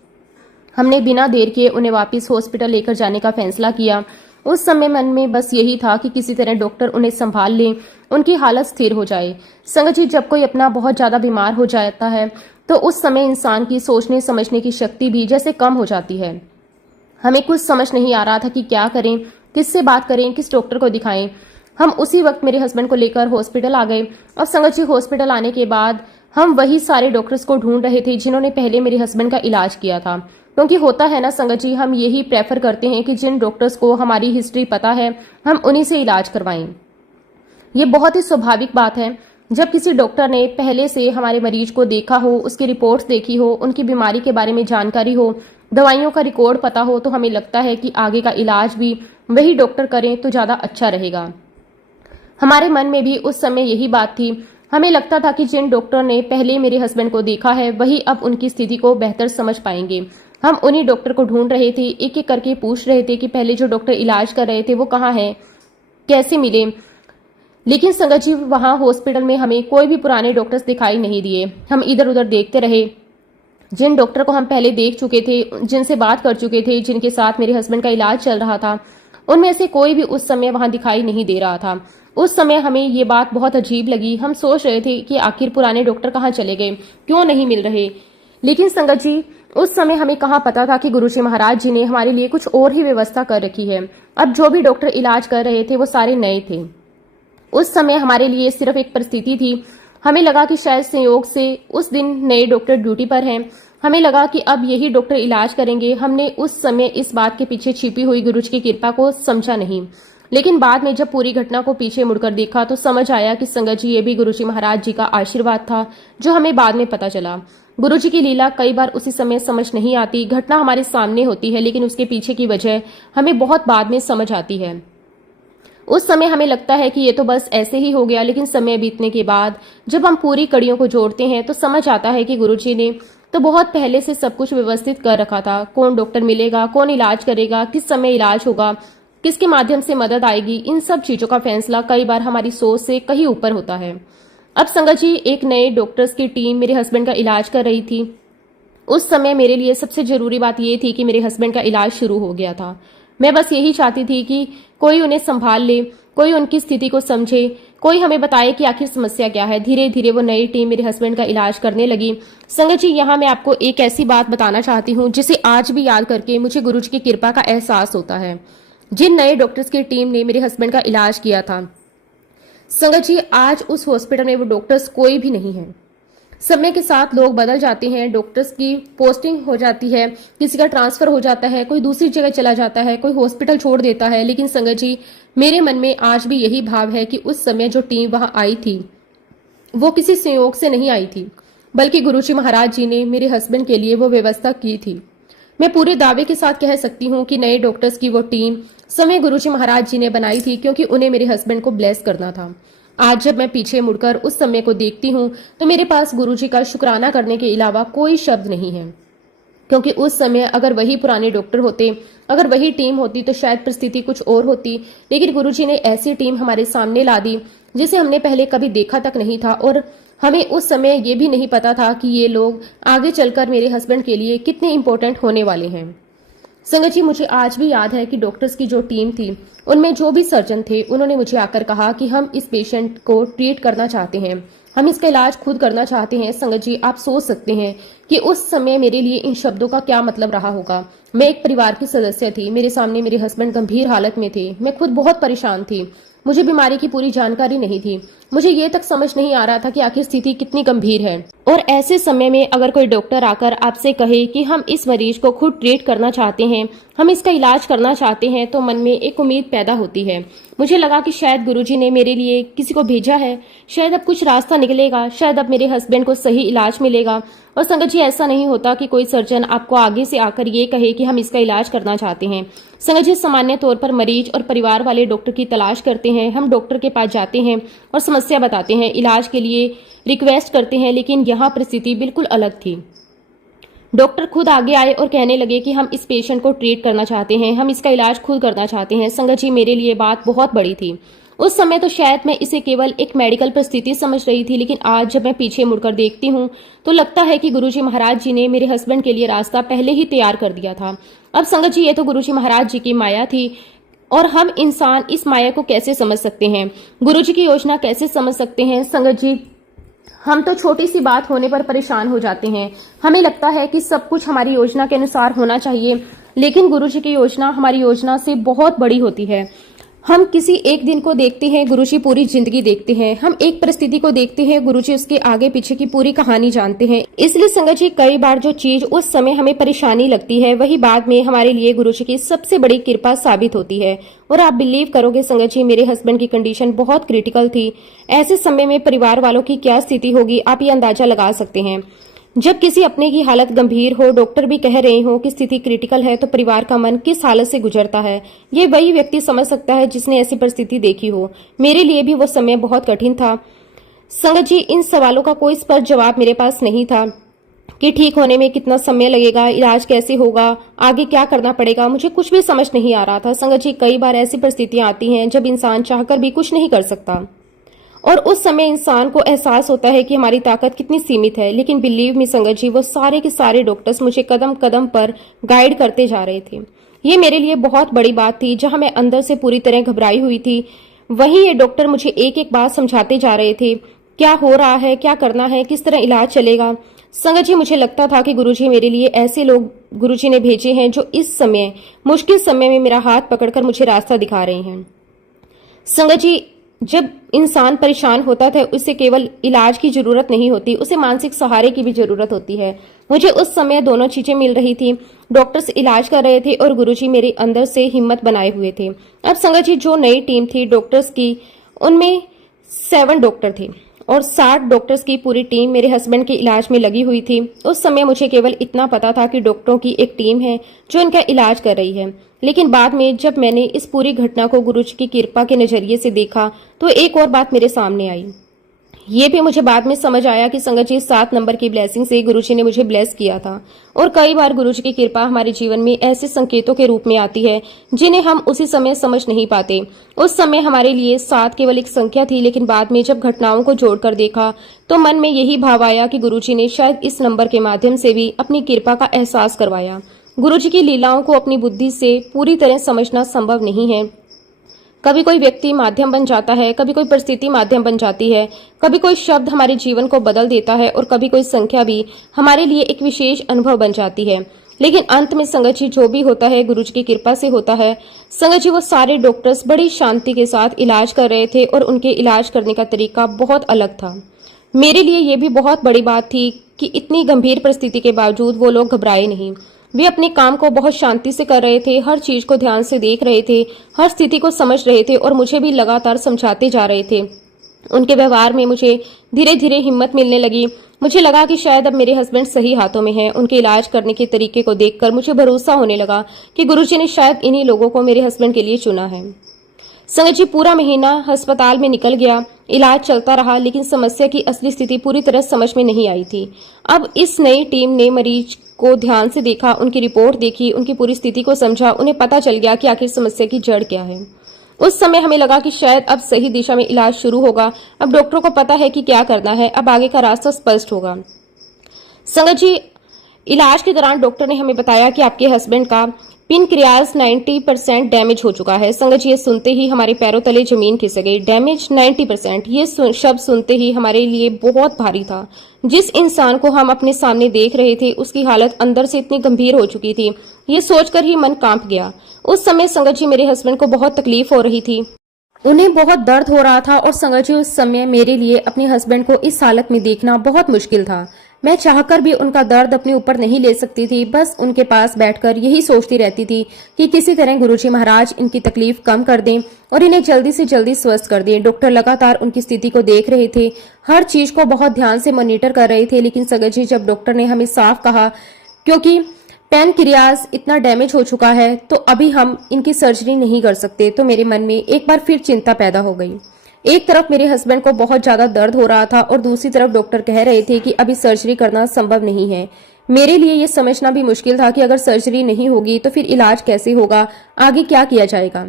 हमने बिना देर किए उन्हें वापस हॉस्पिटल लेकर जाने का फैसला किया। उस समय मन में बस यही था कि किसी तरह डॉक्टर उन्हें संभाल लें, उनकी हालत स्थिर हो जाए। संगत जी, जब कोई अपना बहुत ज्यादा बीमार हो जाता है तो उस समय इंसान की सोचने समझने की शक्ति भी जैसे कम हो जाती है। हमें कुछ समझ नहीं आ रहा था कि क्या करें, किससे बात करें, किस डॉक्टर को दिखाएं। हम उसी वक्त मेरे हस्बैंड को लेकर हॉस्पिटल आ गए और संगत जी, हॉस्पिटल आने के बाद हम वही सारे डॉक्टर्स को ढूंढ रहे थे जिन्होंने पहले मेरे हस्बैंड का इलाज किया था। क्योंकि होता है ना संगत जी, हम यही प्रेफर करते हैं कि जिन डॉक्टर्स को हमारी हिस्ट्री पता है हम उन्हीं से इलाज करवाएं। ये बहुत ही स्वाभाविक बात है। जब किसी डॉक्टर ने पहले से हमारे मरीज को देखा हो, उसकी रिपोर्ट्स देखी हो, उनकी बीमारी के बारे में जानकारी हो, दवाइयों का रिकॉर्ड पता हो, तो हमें लगता है कि आगे का इलाज भी वही डॉक्टर करें तो ज्यादा अच्छा रहेगा। हमारे मन में भी उस समय यही बात थी। हमें लगता था कि जिन डॉक्टर ने पहले मेरे हस्बैंड को देखा है वही अब उनकी स्थिति को बेहतर समझ पाएंगे। हम उन्हीं डॉक्टर को ढूंढ रहे थे, एक एक करके पूछ रहे थे कि पहले जो डॉक्टर इलाज कर रहे थे वो कहाँ हैं। कैसे मिले। लेकिन संगत जी वहां हॉस्पिटल में हमें कोई भी पुराने डॉक्टर्स दिखाई नहीं दिए। हम इधर उधर देखते रहे। जिन डॉक्टर को हम पहले देख चुके थे, जिनसे बात कर चुके थे, जिनके साथ मेरे हस्बैंड का इलाज चल रहा था, उनमें से कोई भी उस समय वहां दिखाई नहीं दे रहा था। उस समय हमें ये बात बहुत अजीब लगी। हम सोच रहे थे कि आखिर पुराने डॉक्टर कहाँ चले गए, क्यों नहीं मिल रहे। लेकिन संगत जी उस समय हमें कहाँ पता था कि गुरुजी महाराज जी ने हमारे लिए कुछ और ही व्यवस्था कर रखी है। अब जो भी डॉक्टर इलाज कर रहे थे वो सारे नए थे। उस समय हमारे लिए सिर्फ एक परिस्थिति थी। हमें लगा कि शायद संयोग से उस दिन नए डॉक्टर ड्यूटी पर हैं। हमें लगा कि अब यही डॉक्टर इलाज करेंगे। हमने उस समय इस बात के पीछे छिपी हुई गुरुजी की कृपा को समझा नहीं। लेकिन बाद में जब पूरी घटना को पीछे मुड़कर देखा तो समझ आया कि संगत जी ये भी गुरुजी महाराज जी का आशीर्वाद था, जो हमें बाद में पता चला। गुरुजी की लीला कई बार उसी समय समझ नहीं आती। घटना हमारे सामने होती है लेकिन उसके पीछे की वजह हमें बहुत बाद में समझ आती है। उस समय हमें लगता है कि ये तो बस ऐसे ही हो गया, लेकिन समय बीतने के बाद जब हम पूरी कड़ियों को जोड़ते हैं तो समझ आता है कि गुरुजी ने तो बहुत पहले से सब कुछ व्यवस्थित कर रखा था। कौन डॉक्टर मिलेगा, कौन इलाज करेगा, किस समय इलाज होगा, किसके माध्यम से मदद आएगी, इन सब चीजों का फैसला कई बार हमारी सोच से कहीं ऊपर होता है। अब संगत जी एक नए डॉक्टर्स की टीम मेरे हस्बैंड का इलाज कर रही थी। उस समय मेरे लिए सबसे जरूरी बात यह थी कि मेरे हस्बैंड का इलाज शुरू हो गया था। मैं बस यही चाहती थी कि कोई उन्हें संभाल ले, कोई उनकी स्थिति को समझे, कोई हमें बताए कि आखिर समस्या क्या है। धीरे धीरे वो नई टीम मेरे हस्बैंड का इलाज करने लगी। संगत जी यहाँ मैं आपको एक ऐसी बात बताना चाहती हूँ जिसे आज भी याद करके मुझे गुरुजी की कृपा का एहसास होता है। जिन नए डॉक्टर्स की टीम ने मेरे हस्बैंड का इलाज किया था, संगत जी आज उस हॉस्पिटल में वो डॉक्टर्स कोई भी नहीं है। समय के साथ लोग बदल जाते हैं, डॉक्टर्स की पोस्टिंग हो जाती है, किसी का ट्रांसफर हो जाता है, कोई दूसरी जगह चला जाता है, कोई हॉस्पिटल छोड़ देता है। लेकिन संगत जी मेरे मन में आज भी यही भाव है कि उस समय जो टीम वहां आई थी वो किसी संयोग से नहीं आई थी, बल्कि गुरुजी महाराज जी ने मेरे हस्बैंड के लिए वो व्यवस्था की थी। मैं पूरे दावे के साथ कह सकती हूँ कि नए डॉक्टर्स की वो टीम समय गुरुजी महाराज जी ने बनाई थी, क्योंकि उन्हें मेरे हस्बैंड को ब्लेस करना था। आज जब मैं पीछे मुड़कर उस समय को देखती हूँ तो मेरे पास गुरुजी का शुक्राना करने के अलावा कोई शब्द नहीं है। क्योंकि उस समय अगर वही पुराने डॉक्टर होते, अगर वही टीम होती तो शायद परिस्थिति कुछ और होती। लेकिन गुरुजी ने ऐसी टीम हमारे सामने ला दी जिसे हमने पहले कभी देखा तक नहीं था, और हमें उस समय ये भी नहीं पता था कि ये लोग आगे चलकर मेरे हस्बैंड के लिए कितने इंपॉर्टेंट होने वाले हैं। संगत जी मुझे आज भी याद है कि डॉक्टर्स की जो टीम थी उनमें जो भी सर्जन थे उन्होंने मुझे आकर कहा कि हम इस पेशेंट को ट्रीट करना चाहते हैं, हम इसका इलाज खुद करना चाहते हैं। संगत जी आप सोच सकते हैं कि उस समय मेरे लिए इन शब्दों का क्या मतलब रहा होगा। मैं एक परिवार की सदस्य थी, मेरे सामने मेरे हस्बैंड गंभीर हालत में थे, मैं खुद बहुत परेशान थी, मुझे बीमारी की पूरी जानकारी नहीं थी, मुझे ये तक समझ नहीं आ रहा था कि आखिर स्थिति कितनी गंभीर है। और ऐसे समय में अगर कोई डॉक्टर आकर आपसे कहे कि हम इस मरीज को खुद ट्रीट करना चाहते हैं, हम इसका इलाज करना चाहते हैं, तो मन में एक उम्मीद पैदा होती है। मुझे लगा कि शायद गुरुजी ने मेरे लिए किसी को भेजा है, शायद अब कुछ रास्ता निकलेगा, शायद अब मेरे हस्बैंड को सही इलाज मिलेगा। और संगत जी ऐसा नहीं होता कि कोई सर्जन आपको आगे से आकर ये कहे कि हम इसका इलाज करना चाहते हैं। संगत जी सामान्य तौर पर मरीज और परिवार वाले डॉक्टर की तलाश करते हैं, हम डॉक्टर के पास जाते हैं और समस्या बताते हैं, इलाज के लिए रिक्वेस्ट करते हैं। लेकिन यहाँ परिस्थिति बिल्कुल अलग थी। डॉक्टर खुद आगे आए और कहने लगे कि हम इस पेशेंट को ट्रीट करना चाहते हैं, हम इसका इलाज खुद करना चाहते हैं। संगत जी मेरे लिए बात बहुत बड़ी थी। उस समय तो शायद मैं इसे केवल एक मेडिकल परिस्थिति समझ रही थी, लेकिन आज जब मैं पीछे मुड़कर देखती हूँ तो लगता है कि गुरुजी महाराज जी ने मेरे हस्बैंड के लिए रास्ता पहले ही तैयार कर दिया था। अब संगत जी ये तो गुरुजी महाराज जी की माया थी, और हम इंसान इस माया को कैसे समझ सकते हैं, गुरुजी की योजना कैसे समझ सकते हैं। संगत जी हम तो छोटी सी बात होने पर परेशान हो जाते हैं, हमें लगता है कि सब कुछ हमारी योजना के अनुसार होना चाहिए, लेकिन गुरुजी की योजना हमारी योजना से बहुत बड़ी होती है। हम किसी एक दिन को देखते हैं, गुरुजी पूरी जिंदगी देखते हैं। हम एक परिस्थिति को देखते हैं, गुरुजी उसके आगे पीछे की पूरी कहानी जानते हैं। इसलिए संगत जी कई बार जो चीज उस समय हमें परेशानी लगती है वही बाद में हमारे लिए गुरुजी की सबसे बड़ी कृपा साबित होती है। और आप बिलीव करोगे संगत जी मेरे हस्बैंड की कंडीशन बहुत क्रिटिकल थी। ऐसे समय में परिवार वालों की क्या स्थिति होगी आप ये अंदाजा लगा सकते हैं। जब किसी अपने की हालत गंभीर हो, डॉक्टर भी कह रहे हो कि स्थिति क्रिटिकल है, तो परिवार का मन किस हालत से गुजरता है ये वही व्यक्ति समझ सकता है जिसने ऐसी परिस्थिति देखी हो। मेरे लिए भी वो समय बहुत कठिन था। संगत जी इन सवालों का कोई स्पष्ट जवाब मेरे पास नहीं था। कि ठीक होने में कितना समय लगेगा, इलाज कैसे होगा, आगे क्या करना पड़ेगा, मुझे कुछ भी समझ नहीं आ रहा था। संगत जी, कई बार ऐसी परिस्थितियां आती हैं जब इंसान चाहकर भी कुछ नहीं कर सकता और उस समय इंसान को एहसास होता है कि हमारी ताकत कितनी सीमित है। लेकिन बिलीव मी संगत जी, वो सारे के सारे डॉक्टर्स मुझे कदम कदम पर गाइड करते जा रहे थे। ये मेरे लिए बहुत बड़ी बात थी। जहां मैं अंदर से पूरी तरह घबराई हुई थी, वहीं ये डॉक्टर मुझे एक एक बात समझाते जा रहे थे, क्या हो रहा है, क्या करना है, किस तरह इलाज चलेगा। संगत जी, मुझे लगता था कि गुरुजी मेरे लिए ऐसे लोग गुरुजी ने भेजे हैं जो इस समय, मुश्किल समय में मेरा हाथ पकड़कर मुझे रास्ता दिखा रहे हैं। संगत जी, जब इंसान परेशान होता है उसे केवल इलाज की जरूरत नहीं होती, उसे मानसिक सहारे की भी जरूरत होती है। मुझे उस समय दोनों चीजें मिल रही थी। डॉक्टर्स इलाज कर रहे थे और गुरुजी मेरे अंदर से हिम्मत बनाए हुए थे। अब संगत जी, जो नई टीम थी डॉक्टर्स की, उनमें 7 डॉक्टर थे और 60 डॉक्टर्स की पूरी टीम मेरे हस्बैंड के इलाज में लगी हुई थी। उस समय मुझे केवल इतना पता था कि डॉक्टरों की एक टीम है जो इनका इलाज कर रही है। लेकिन बाद में जब मैंने इस पूरी घटना को गुरुजी की कृपा के नजरिए से देखा तो एक और बात मेरे सामने आई। ये भी मुझे बाद में समझ आया कि संगत जी, 7 नंबर की ब्लेसिंग से गुरुजी ने मुझे ब्लेस किया था। और कई बार गुरुजी की कृपा हमारे जीवन में ऐसे संकेतों के रूप में आती है जिन्हें हम उसी समय समझ नहीं पाते। उस समय हमारे लिए 7 केवल एक संख्या थी, लेकिन बाद में जब घटनाओं को जोड़कर देखा तो मन में यही भाव आया कि गुरुजी ने शायद इस नंबर के माध्यम से भी अपनी कृपा का एहसास करवाया। गुरुजी की लीलाओं को अपनी बुद्धि से पूरी तरह समझना संभव नहीं है। कभी कोई व्यक्ति माध्यम बन जाता है, कभी कोई परिस्थिति माध्यम बन जाती है, कभी कोई शब्द हमारे जीवन को बदल देता है और कभी कोई संख्या भी हमारे लिए एक विशेष अनुभव बन जाती है। लेकिन अंत में संगत जी, जो भी होता है गुरुजी की कृपा से होता है। संगत जी, वो सारे डॉक्टर्स बड़ी शांति के साथ इलाज कर रहे थे और उनके इलाज करने का तरीका बहुत अलग था। मेरे लिए ये भी बहुत बड़ी बात थी कि इतनी गंभीर परिस्थिति के बावजूद वो लोग घबराए नहीं। वे अपने काम को बहुत शांति से कर रहे थे, हर चीज को ध्यान से देख रहे थे, हर स्थिति को समझ रहे थे और मुझे भी लगातार समझाते जा रहे थे। उनके व्यवहार में मुझे धीरे धीरे हिम्मत मिलने लगी। मुझे लगा कि शायद अब मेरे हस्बैंड सही हाथों में हैं। उनके इलाज करने के तरीके को देखकर मुझे भरोसा होने लगा कि गुरुजी ने शायद इन्हीं लोगों को मेरे हस्बैंड के लिए चुना है। संगत जी, पूरा महीना अस्पताल में निकल गया, इलाज चलता रहा, लेकिन समस्या की असली स्थिति पूरी तरह समझ में नहीं आई थी। अब इस नई टीम ने मरीज को ध्यान से देखा, उनकी रिपोर्ट देखी, उनकी पूरी स्थिति को समझा। उन्हें पता चल गया कि आखिर समस्या की जड़ क्या है। उस समय हमें लगा कि शायद अब सही दिशा में इलाज शुरू होगा। अब डॉक्टरों को पता है कि क्या करना है, अब आगे का रास्ता स्पष्ट होगा। संगत जी, इलाज के दौरान डॉक्टर ने हमें बताया कि आपके हस्बैंड का पिनक्रियाज 90% डैमेज हो चुका है। संगत जी, ये सुनते ही हमारे पैरों तले जमीन खिसक गई। डैमेज 90%, ये शब्द सुनते ही हमारे लिए बहुत भारी था। जिस इंसान को हम अपने सामने देख रहे थे उसकी हालत अंदर से इतनी गंभीर हो चुकी थी, ये सोचकर ही मन कांप गया। उस समय संगत जी, मेरे हस्बैंड को बहुत तकलीफ हो रही थी, उन्हें बहुत दर्द हो रहा था और संगत जी, उस समय मेरे लिए अपने हस्बैंड को इस हालत में देखना बहुत मुश्किल था। मैं चाहकर भी उनका दर्द अपने ऊपर नहीं ले सकती थी। बस उनके पास बैठकर यही सोचती रहती थी कि किसी तरह गुरुजी महाराज इनकी तकलीफ कम कर दें और इन्हें जल्दी से जल्दी स्वस्थ कर दें। डॉक्टर लगातार उनकी स्थिति को देख रहे थे, हर चीज को बहुत ध्यान से मॉनिटर कर रहे थे। लेकिन संगत जी, जब डॉक्टर ने हमें साफ कहा क्योंकि पैनक्रियाज इतना डैमेज हो चुका है तो अभी हम इनकी सर्जरी नहीं कर सकते, तो मेरे मन में एक बार फिर चिंता पैदा हो गई। एक तरफ मेरे हस्बैंड को बहुत ज्यादा दर्द हो रहा था और दूसरी तरफ डॉक्टर कह रहे थे कि अभी सर्जरी करना संभव नहीं है। मेरे लिए ये समझना भी मुश्किल था कि अगर सर्जरी नहीं होगी तो फिर इलाज कैसे होगा, आगे क्या किया जाएगा।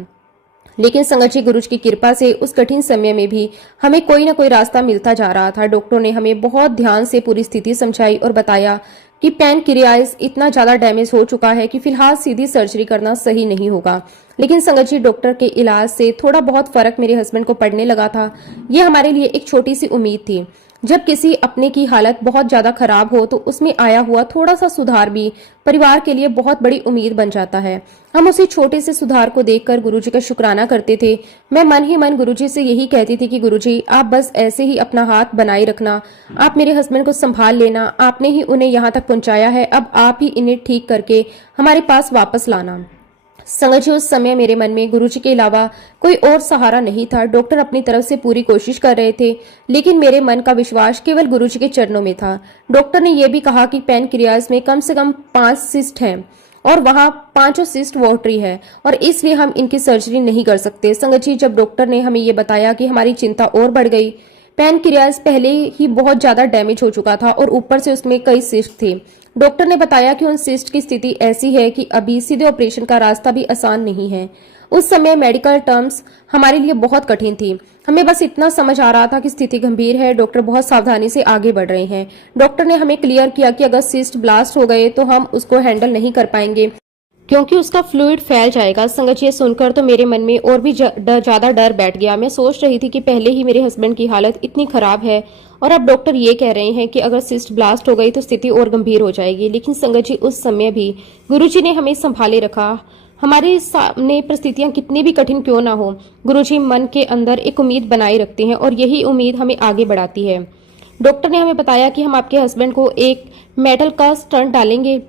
लेकिन संगत जी, गुरुजी की कृपा से उस कठिन समय में भी हमें कोई ना कोई रास्ता मिलता जा रहा था। डॉक्टरों ने हमें बहुत ध्यान से पूरी स्थिति समझाई और बताया कि पैनक्रियाज इतना ज्यादा डैमेज हो चुका है कि फिलहाल सीधी सर्जरी करना सही नहीं होगा। लेकिन संगत जी, डॉक्टर के इलाज से थोड़ा बहुत फर्क मेरे हस्बैंड को पड़ने लगा था। ये हमारे लिए एक छोटी सी उम्मीद थी। जब किसी अपने की हालत बहुत ज्यादा खराब हो तो उसमें आया हुआ थोड़ा सा सुधार भी परिवार के लिए बहुत बड़ी उम्मीद बन जाता है। हम उसी छोटे से सुधार को देखकर गुरुजी का शुक्राना करते थे। मैं मन ही मन गुरुजी से यही कहती थी कि गुरुजी, आप बस ऐसे ही अपना हाथ बनाए रखना, आप मेरे हस्बैंड को संभाल लेना, आपने ही उन्हें यहाँ तक पहुंचाया है, अब आप ही इन्हें ठीक करके हमारे पास वापस लाना। संगत जी, उस समय मेरे मन में गुरुजी के अलावा कोई और सहारा नहीं था। डॉक्टर अपनी तरफ से पूरी कोशिश कर रहे थे, लेकिन मेरे मन का विश्वास केवल गुरुजी के चरणों में था। डॉक्टर ने यह भी कहा कि पैनक्रियाज में कम से कम 5 सिस्ट हैं और वहां 5 सिस्ट वॉटरी है और इसलिए हम इनकी सर्जरी नहीं कर सकते। संगत जी, जब डॉक्टर ने हमें ये बताया कि हमारी चिंता और बढ़ गई। पैनक्रियाज पहले ही बहुत ज्यादा डैमेज हो चुका था और ऊपर से उसमें कई सिस्ट थे। डॉक्टर ने बताया कि उन सिस्ट की स्थिति ऐसी है कि अभी सीधे ऑपरेशन का रास्ता भी आसान नहीं है। उस समय मेडिकल टर्म्स हमारे लिए बहुत कठिन थी। हमें बस इतना समझ आ रहा था कि स्थिति गंभीर है। डॉक्टर बहुत सावधानी से आगे बढ़ रहे हैं। डॉक्टर ने हमें क्लियर किया कि अगर सिस्ट ब्लास्ट हो गए तो हम उसको हैंडल नहीं कर पाएंगे क्योंकि उसका फ्लूइड फैल जाएगा। संगत, ये सुनकर तो मेरे मन में और भी ज्यादा डर बैठ गया। मैं सोच रही थी कि पहले ही मेरे हस्बैंड की हालत इतनी खराब है और अब डॉक्टर ये कह रहे हैं कि अगर सिस्ट ब्लास्ट हो गई तो स्थिति और गंभीर हो जाएगी। लेकिन संगत जी, उस समय भी गुरुजी ने हमें संभाले रखा। हमारे सामने परिस्थितियां कितनी भी कठिन क्यों ना हो, गुरुजी मन के अंदर एक उम्मीद बनाए रखते हैं और यही उम्मीद हमें आगे बढ़ाती है। डॉक्टर ने हमें बताया कि हम आपके हस्बैंड को एक मेटल का स्टंट डालेंगे।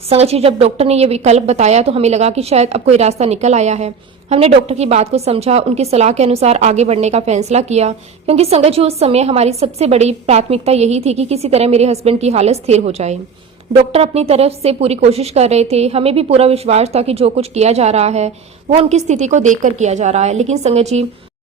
संगत जी, जब डॉक्टर ने यह विकल्प बताया तो हमें लगा कि शायद अब कोई रास्ता निकल आया है। हमने डॉक्टर की बात को समझा, उनकी सलाह के अनुसार आगे बढ़ने का फैसला किया, क्योंकि संगत जी, उस समय हमारी सबसे बड़ी प्राथमिकता यही थी कि किसी तरह मेरे हस्बैंड की हालत स्थिर हो जाए। डॉक्टर अपनी तरफ से पूरी कोशिश कर रहे थे। हमें भी पूरा विश्वास था कि जो कुछ किया जा रहा है वो उनकी स्थिति को देखकर किया जा रहा है। लेकिन संगत जी,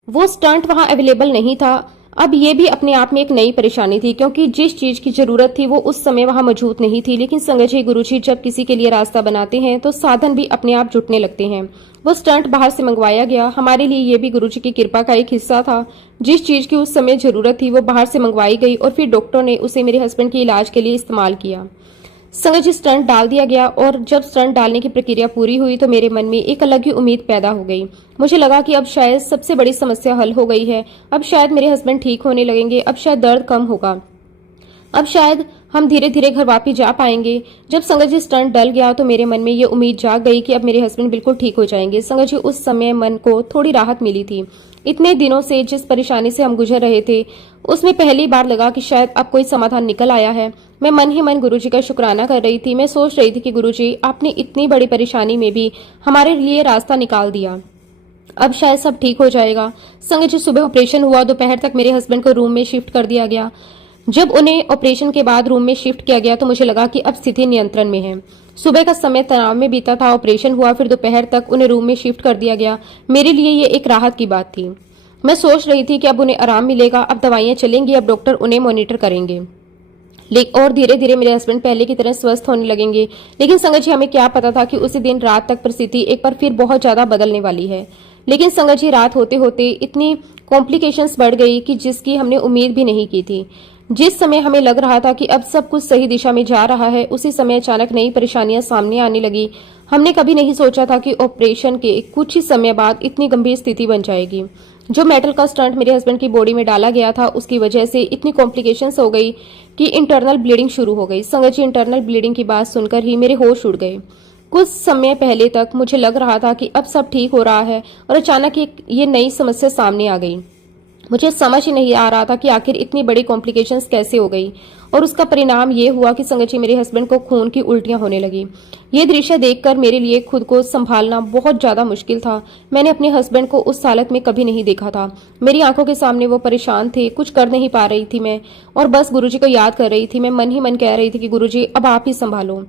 वो स्टंट वहां अवेलेबल नहीं था। अब ये भी अपने आप में एक नई परेशानी थी, क्योंकि जिस चीज की जरूरत थी वो उस समय वहां मौजूद नहीं थी। लेकिन संगत जी, गुरुजी जब किसी के लिए रास्ता बनाते हैं तो साधन भी अपने आप जुटने लगते हैं। वो स्टंट बाहर से मंगवाया गया। हमारे लिए ये भी गुरुजी की कृपा का एक हिस्सा था। जिस चीज की उस समय जरूरत थी वो बाहर से मंगवाई गई और फिर डॉक्टर ने उसे मेरे हस्बैंड के इलाज के लिए इस्तेमाल किया। संगत जी, स्टंट डाल दिया गया और जब स्टंट डालने की प्रक्रिया पूरी हुई तो मेरे मन में एक अलग ही उम्मीद पैदा हो गई। मुझे लगा कि अब शायद सबसे बड़ी समस्या हल हो गई है। अब शायद मेरे हस्बैंड ठीक होने लगेंगे। अब शायद दर्द कम होगा। अब शायद हम धीरे धीरे घर वापस जा पाएंगे। जब संगत जी स्टंट डल गया तो मेरे मन में ये उम्मीद जाग गई कि अब मेरे हस्बैंड बिल्कुल ठीक हो जाएंगे। संगत जी, उस समय मन को थोड़ी राहत मिली थी। इतने दिनों से जिस परेशानी से हम गुजर रहे थे उसमें पहली बार लगा कि शायद अब कोई समाधान निकल आया है। मैं मन ही मन गुरुजी का शुक्राना कर रही थी। मैं सोच रही थी कि गुरुजी, आपने इतनी बड़ी परेशानी में भी हमारे लिए रास्ता निकाल दिया। अब शायद सब ठीक हो जाएगा। संगत जी, सुबह ऑपरेशन हुआ। दोपहर तक मेरे हस्बैंड को रूम में शिफ्ट कर दिया गया। जब उन्हें ऑपरेशन के बाद रूम में शिफ्ट किया गया तो मुझे लगा कि अब स्थिति नियंत्रण में है। सुबह का समय तनाव में बीता था। ऑपरेशन हुआ, फिर दोपहर तक उन्हें रूम में शिफ्ट कर दिया गया। मेरे लिए ये एक राहत की बात थी। मैं सोच रही थी कि अब उन्हें आराम मिलेगा, अब दवाइयां चलेंगी, अब डॉक्टर उन्हें मॉनिटर करेंगे और धीरे धीरे मेरे हस्बैंड पहले की तरह स्वस्थ होने लगेंगे। लेकिन संगत जी, हमें क्या पता था कि उसी दिन रात तक परिस्थिति एक बार फिर बहुत ज्यादा बदलने वाली है। लेकिन संगत जी, रात होते होते इतनी कॉम्प्लिकेशंस बढ़ गई कि जिसकी हमने उम्मीद भी नहीं की थी। जिस समय हमें लग रहा था कि अब सब कुछ सही दिशा में जा रहा है, उसी समय अचानक नई परेशानियां सामने आने लगी। हमने कभी नहीं सोचा था कि ऑपरेशन के कुछ ही समय बाद इतनी गंभीर स्थिति बन जाएगी। जो मेटल का स्टंट मेरे हस्बैंड की बॉडी में डाला गया था उसकी वजह से इतनी कॉम्प्लिकेशंस हो गई कि इंटरनल ब्लीडिंग शुरू हो गई। संगत जी, इंटरनल ब्लीडिंग की बात सुनकर ही मेरे होश उड़ गए। कुछ समय पहले तक मुझे लग रहा था कि अब सब ठीक हो रहा है और अचानक ये नई समस्या सामने आ गई। मुझे समझ ही नहीं आ रहा था कि आखिर इतनी बड़ी कॉम्प्लिकेशंस कैसे हो गई और उसका परिणाम ये हुआ कि संगत जी, मेरे हस्बैंड को खून की उल्टियां होने लगी। ये दृश्य देखकर मेरे लिए खुद को संभालना बहुत ज्यादा मुश्किल था। मैंने अपने हस्बैंड को उस हालत में कभी नहीं देखा था। मेरी आंखों के सामने वो परेशान थे, कुछ कर नहीं पा रही थी मैं, और बस गुरुजी को याद कर रही थी। मैं मन ही मन कह रही थी कि गुरुजी, अब आप ही संभालो,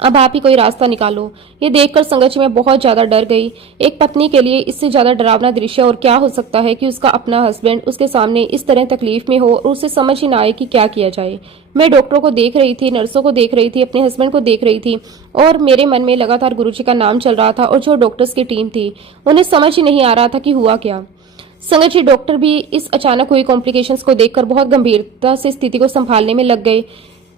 अब आप ही कोई रास्ता निकालो। ये देखकर संगत जी, मैं बहुत ज्यादा डर गई। एक पत्नी के लिए इससे ज्यादा डरावना दृश्य और क्या हो सकता है कि उसका अपना हस्बैंड उसके सामने इस तरह तकलीफ में हो और उसे समझ ही ना आए कि क्या किया जाए। मैं डॉक्टरों को देख रही थी, नर्सों को देख रही थी, अपने हस्बैंड को देख रही थी और मेरे मन में लगातार गुरुजी का नाम चल रहा था। और जो डॉक्टर्स की टीम थी उन्हें समझ ही नहीं आ रहा था कि हुआ क्या। संगत जी, डॉक्टर भी इस अचानक हुई कॉम्प्लिकेशंस को देखकर बहुत गंभीरता से स्थिति को संभालने में लग गए।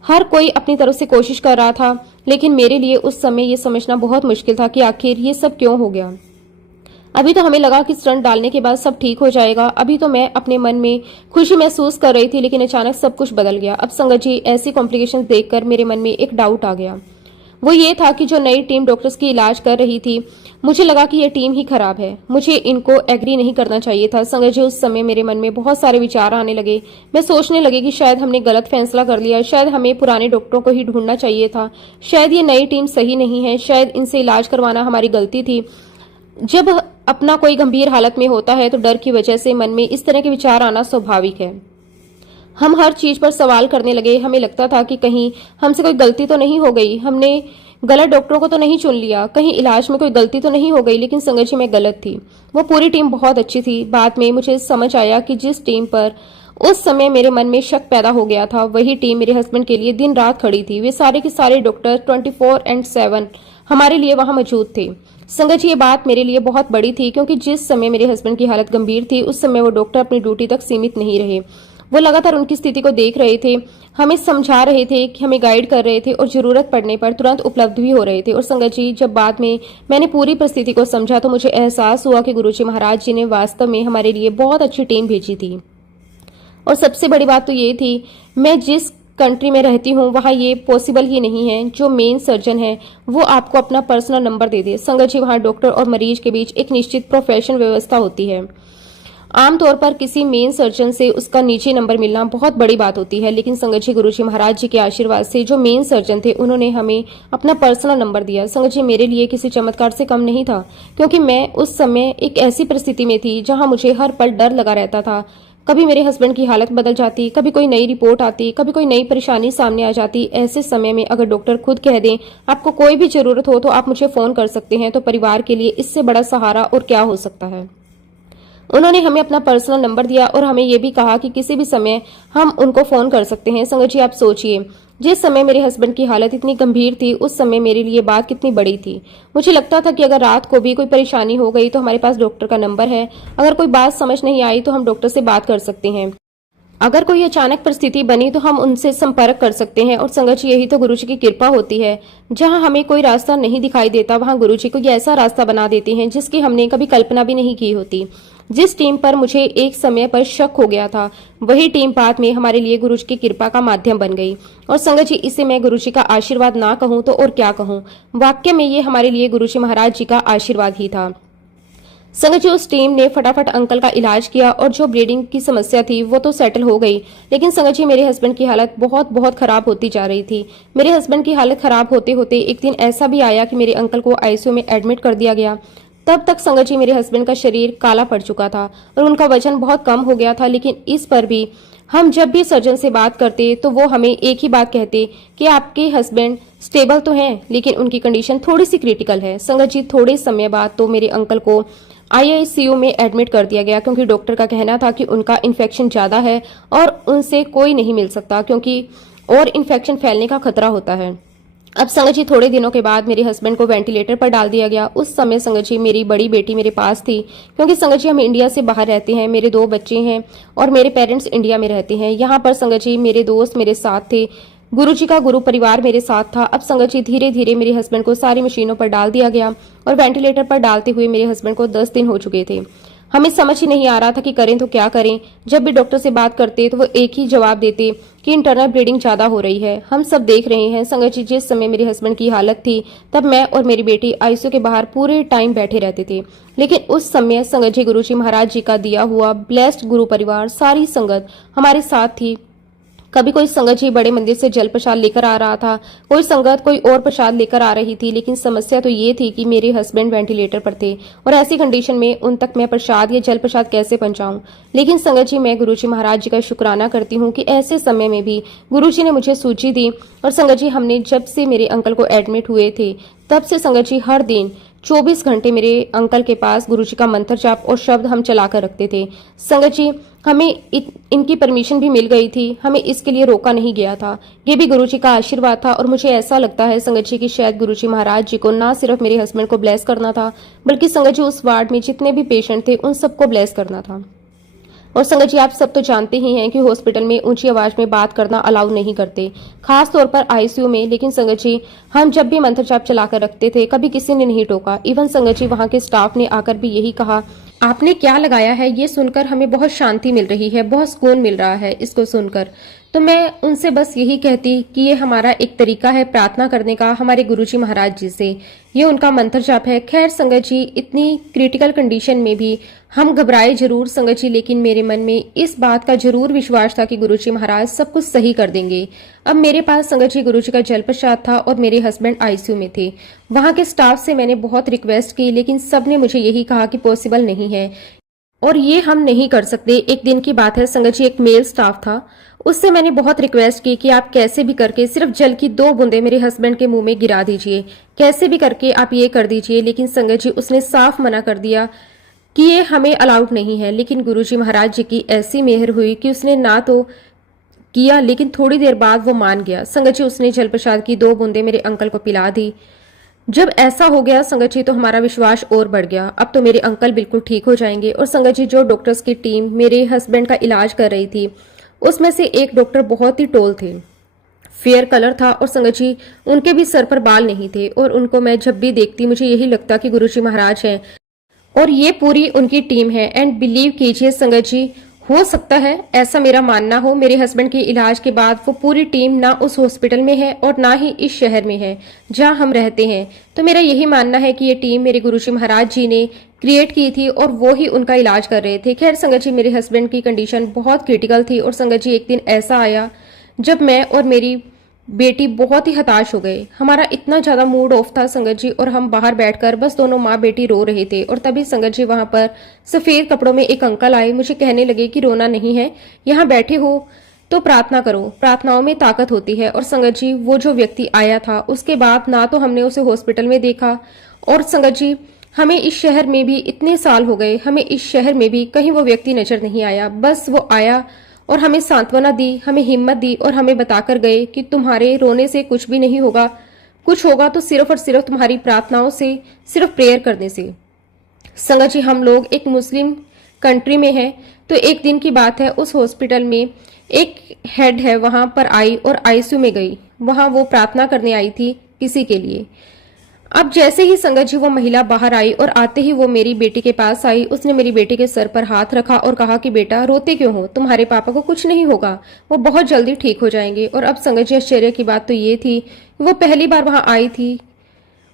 हर कोई अपनी तरफ से कोशिश कर रहा था, लेकिन मेरे लिए उस समय ये समझना बहुत मुश्किल था कि आखिर ये सब क्यों हो गया। अभी तो हमें लगा कि स्टंट डालने के बाद सब ठीक हो जाएगा। अभी तो मैं अपने मन में खुशी महसूस कर रही थी, लेकिन अचानक सब कुछ बदल गया। अब संगत जी, ऐसी कॉम्प्लिकेशंस देखकर मेरे मन में एक डाउट आ गया। वो ये था कि जो नई टीम डॉक्टर्स की इलाज कर रही थी, मुझे लगा कि ये टीम ही खराब है। मुझे इनको एग्री नहीं करना चाहिए था। संगत जी, उस समय मेरे मन में बहुत सारे विचार आने लगे। मैं सोचने लगी कि शायद हमने गलत फैसला कर लिया, शायद हमें पुराने डॉक्टरों को ही ढूंढना चाहिए था, शायद ये नई टीम सही नहीं है, शायद इनसे इलाज करवाना हमारी गलती थी। जब अपना कोई गंभीर हालत में होता है तो डर की वजह से मन में इस तरह के विचार आना स्वाभाविक है। हम हर चीज पर सवाल करने लगे। हमें लगता था कि कहीं हमसे कोई गलती तो नहीं हो गई। हमने गलत डॉक्टरों को तो नहीं चुन लिया, कहीं इलाज में कोई गलती तो नहीं हो गई, लेकिन संगत जी मैं गलत थी। वो पूरी टीम बहुत अच्छी थी। बाद में मुझे समझ आया कि जिस टीम पर उस समय मेरे मन में शक पैदा हो गया था, वही टीम मेरे हस्बैंड के लिए दिन रात खड़ी थी। वे सारे के सारे डॉक्टर 24/7 हमारे लिए वहां मौजूद थे। संगत जी, ये बात मेरे लिए बहुत बड़ी थी, क्योंकि जिस समय मेरे हस्बैंड की हालत गंभीर थी, उस समय वो डॉक्टर अपनी ड्यूटी तक सीमित नहीं रहे। वो लगातार उनकी स्थिति को देख रहे थे, हमें समझा रहे थे, कि हमें गाइड कर रहे थे और जरूरत पड़ने पर तुरंत उपलब्ध भी हो रहे थे। और संगत जी, जब बाद में मैंने पूरी परिस्थिति को समझा तो मुझे एहसास हुआ कि गुरुजी महाराज जी ने वास्तव में हमारे लिए बहुत अच्छी टीम भेजी थी। और सबसे बड़ी बात तो ये थी, मैं जिस कंट्री में रहती हूँ वहाँ ये पॉसिबल ही नहीं है जो मेन सर्जन है वो आपको अपना पर्सनल नंबर दे दे। संगत जी, वहाँ डॉक्टर और मरीज के बीच एक निश्चित प्रोफेशनल व्यवस्था होती है। आमतौर पर किसी मेन सर्जन से उसका निजी नंबर मिलना बहुत बड़ी बात होती है, लेकिन संगत जी, गुरुजी महाराज जी के आशीर्वाद से जो मेन सर्जन थे उन्होंने हमें अपना पर्सनल नंबर दिया। संगत जी, मेरे लिए किसी चमत्कार से कम नहीं था, क्योंकि मैं उस समय एक ऐसी परिस्थिति में थी जहां मुझे हर पल डर लगा रहता था। कभी मेरे हस्बैंड की हालत बदल जाती, कभी कोई नई रिपोर्ट आती, कभी कोई नई परेशानी सामने आ जाती। ऐसे समय में अगर डॉक्टर खुद कह दें आपको कोई भी जरूरत हो तो आप मुझे फोन कर सकते हैं, तो परिवार के लिए इससे बड़ा सहारा और क्या हो सकता है। उन्होंने हमें अपना पर्सनल नंबर दिया और हमें यह भी कहा कि किसी भी समय हम उनको फोन कर सकते हैं। संगत जी, आप सोचिए, जिस समय मेरे हस्बैंड की हालत इतनी गंभीर थी, उस समय मेरे लिए बात कितनी बड़ी थी। मुझे लगता था कि अगर रात को भी कोई परेशानी हो गई तो हमारे पास डॉक्टर का नंबर है, अगर कोई बात समझ नहीं आई तो हम डॉक्टर से बात कर सकते हैं, अगर कोई अचानक परिस्थिति बनी तो हम उनसे संपर्क कर सकते हैं। और संगत जी, यही तो गुरुजी की कृपा होती है। जहां हमें कोई रास्ता नहीं दिखाई देता, वहां गुरुजी कोई ऐसा रास्ता बना देते हैं जिसकी हमने कभी कल्पना भी नहीं की होती। जिस टीम पर मुझे एक समय पर शक हो गया था, वही टीम बाद में हमारे लिए गुरुजी की कृपा का माध्यम बन गई। और संगत जी, इसे मैं गुरुजी का आशीर्वाद ना कहूं तो और क्या कहूं। वाक्य में ये हमारे लिए गुरुजी महाराज जी का आशीर्वाद ही था। संगत जी, उस टीम ने फटाफट अंकल का इलाज किया और जो ब्लीडिंग की समस्या थी वो तो सेटल हो गई, लेकिन संगत जी, मेरे हस्बैंड की हालत बहुत बहुत खराब होती जा रही थी। मेरे हस्बैंड की हालत खराब होते होते एक दिन ऐसा भी आया कि मेरे अंकल को आईसीयू में एडमिट कर दिया गया। तब तक संगत जी, मेरे हस्बैंड का शरीर काला पड़ चुका था और उनका वजन बहुत कम हो गया था, लेकिन इस पर भी हम जब भी सर्जन से बात करते तो वो हमें एक ही बात कहते कि आपके हस्बैंड स्टेबल तो हैं, लेकिन उनकी कंडीशन थोड़ी सी क्रिटिकल है। संगत जी, थोड़े समय बाद तो मेरे अंकल को आईसीयू में एडमिट कर दिया गया, क्योंकि डॉक्टर का कहना था कि उनका इन्फेक्शन ज्यादा है और उनसे कोई नहीं मिल सकता, क्योंकि और इन्फेक्शन फैलने का खतरा होता है। अब संगत जी, थोड़े दिनों के बाद मेरे हस्बैंड को वेंटिलेटर पर डाल दिया गया। उस समय संगत जी, मेरी बड़ी बेटी मेरे पास थी, क्योंकि संगत जी हम इंडिया से बाहर रहते हैं, मेरे 2 बच्चे हैं और मेरे पेरेंट्स इंडिया में रहते हैं। यहाँ पर संगत जी, मेरे दोस्त मेरे साथ थे, गुरुजी का गुरु परिवार मेरे साथ था। अब संगत जी, धीरे धीरे मेरे हस्बैंड को सारी मशीनों पर डाल दिया गया और वेंटिलेटर पर डालते हुए मेरे हस्बैंड को 10 दिन हो चुके थे। हमें समझ ही नहीं आ रहा था कि करें तो क्या करें। जब भी डॉक्टर से बात करते तो वो एक ही जवाब देते कि इंटरनल ब्लीडिंग ज्यादा हो रही है। हम सब देख रहे हैं संगत जी, जिस समय मेरे हस्बैंड की हालत थी तब मैं और मेरी बेटी आईसीयू के बाहर पूरे टाइम बैठे रहते थे, लेकिन उस समय संगत जी, गुरुजी महाराज जी का दिया हुआ ब्लेस्ड गुरु परिवार, सारी संगत हमारे साथ थी। कभी कोई संगत जी बड़े मंदिर से जल प्रसाद लेकर आ रहा था, कोई संगत कोई और प्रसाद लेकर आ रही थी, लेकिन समस्या तो ये थी कि मेरे हस्बैंड वेंटिलेटर पर थे और ऐसी कंडीशन में उन तक मैं प्रसाद या जल प्रसाद कैसे पहुंचाऊं। लेकिन संगत जी, मैं गुरुजी महाराज जी का शुक्राना करती हूँ कि ऐसे समय में भी गुरुजी ने मुझे सूची दी। और संगत जी, हमने जब से मेरे अंकल को एडमिट हुए थे तब से संगत जी हर दिन 24 घंटे मेरे अंकल के पास गुरुजी का मंत्र जाप और शब्द हम चलाकर रखते थे। संगत जी, हमें इनकी परमिशन भी मिल गई थी, हमें इसके लिए रोका नहीं गया था। ये भी गुरुजी का आशीर्वाद था। और मुझे ऐसा लगता है संगत जी कि शायद गुरुजी महाराज जी को ना सिर्फ मेरे हस्बैंड को ब्लेस करना था, बल्कि संगत जी उस वार्ड में जितने भी पेशेंट थे उन सबको ब्लेस करना था। और संगत जी, आप सब तो जानते ही हैं कि हॉस्पिटल में ऊंची आवाज में बात करना अलाउ नहीं करते, खास तौर पर आईसीयू में। लेकिन संगत जी, हम जब भी मंत्र जाप चलाकर रखते थे कभी किसी ने नहीं टोका। इवन संगत जी, वहां के स्टाफ ने आकर भी यही कहा, आपने क्या लगाया है, ये सुनकर हमें बहुत शांति मिल रही है, बहुत सुकून मिल रहा है इसको सुनकर। तो मैं उनसे बस यही कहती कि ये हमारा एक तरीका है प्रार्थना करने का हमारे गुरुजी महाराज जी से, ये उनका मंत्र जाप है। खैर संगत जी, इतनी क्रिटिकल कंडीशन में भी हम घबराए जरूर संगत जी, लेकिन मेरे मन में इस बात का जरूर विश्वास था कि गुरुजी महाराज सब कुछ सही कर देंगे। अब मेरे पास संगत जी गुरुजी का जल प्रसाद था और मेरे हस्बैंड आईसीयू में थे। वहां के स्टाफ से मैंने बहुत रिक्वेस्ट की, लेकिन सबने मुझे यही कहा कि पॉसिबल नहीं है। और ये हम नहीं कर सकते। एक दिन की बात है संगत जी, एक मेल स्टाफ था, उससे मैंने बहुत रिक्वेस्ट की कि आप कैसे भी करके सिर्फ जल की 2 बूंदे मेरे हस्बैंड के मुंह में गिरा दीजिए, कैसे भी करके आप ये कर दीजिए। लेकिन संगत जी उसने साफ मना कर दिया कि ये हमें अलाउड नहीं है। लेकिन गुरुजी महाराज जी की ऐसी मेहर हुई कि उसने ना तो किया, लेकिन थोड़ी देर बाद वो मान गया। संगत जी उसने जल प्रसाद की 2 बूंदे मेरे अंकल को पिला दी। जब ऐसा हो गया संगत जी तो हमारा विश्वास और बढ़ गया। अब तो मेरे अंकल बिल्कुल ठीक हो जाएंगे। और संगत जी जो डॉक्टर्स की टीम मेरे हस्बैंड का इलाज कर रही थी, उसमें से एक डॉक्टर बहुत ही टोल थे, फेयर कलर था, और संगत जी उनके भी सर पर बाल नहीं थे। और उनको मैं जब भी देखती मुझे यही लगता कि गुरुजी महाराज हैं और ये पूरी उनकी टीम है। एंड बिलीव कीजिए संगत जी, हो सकता है ऐसा मेरा मानना हो, मेरे हस्बैंड के इलाज के बाद वो पूरी टीम ना उस हॉस्पिटल में है और ना ही इस शहर में है जहां हम रहते हैं। तो मेरा यही मानना है कि ये टीम मेरे गुरुजी महाराज जी ने क्रिएट की थी और वो ही उनका इलाज कर रहे थे। खैर संगत जी मेरे हस्बैंड की कंडीशन बहुत क्रिटिकल थी और संगत जी एक दिन ऐसा आया जब मैं और मेरी बेटी बहुत ही हताश हो गए। हमारा इतना ज्यादा मूड ऑफ था संगत जी, और हम बाहर बैठकर बस दोनों माँ बेटी रो रहे थे। और तभी संगत जी वहां पर सफेद कपड़ों में एक अंकल आए, मुझे कहने लगे कि रोना नहीं है, यहाँ बैठे हो तो प्रार्थना करो, प्रार्थनाओं में ताकत होती है। और संगत जी वो जो व्यक्ति आया था उसके बाद ना तो हमने उसे हॉस्पिटल में देखा, और संगत जी हमें इस शहर में भी इतने साल हो गए, हमें इस शहर में भी कहीं वो व्यक्ति नजर नहीं आया। बस वो आया और हमें सांत्वना दी, हमें हिम्मत दी और हमें बताकर गए कि तुम्हारे रोने से कुछ भी नहीं होगा, कुछ होगा तो सिर्फ और सिर्फ तुम्हारी प्रार्थनाओं से, सिर्फ प्रेयर करने से। संगत जी हम लोग एक मुस्लिम कंट्री में है, तो एक दिन की बात है उस हॉस्पिटल में एक हेड है वहां पर आई और आईसीयू में गई। वहां वो प्रार्थना करने आई थी किसी के लिए। अब जैसे ही संगत जी वो महिला बाहर आई और आते ही वो मेरी बेटी के पास आई, उसने मेरी बेटी के सर पर हाथ रखा और कहा कि बेटा रोते क्यों हो, तुम्हारे पापा को कुछ नहीं होगा, वो बहुत जल्दी ठीक हो जाएंगे। और अब संगत जी आश्चर्य की बात तो ये थी कि वो पहली बार वहां आई थी,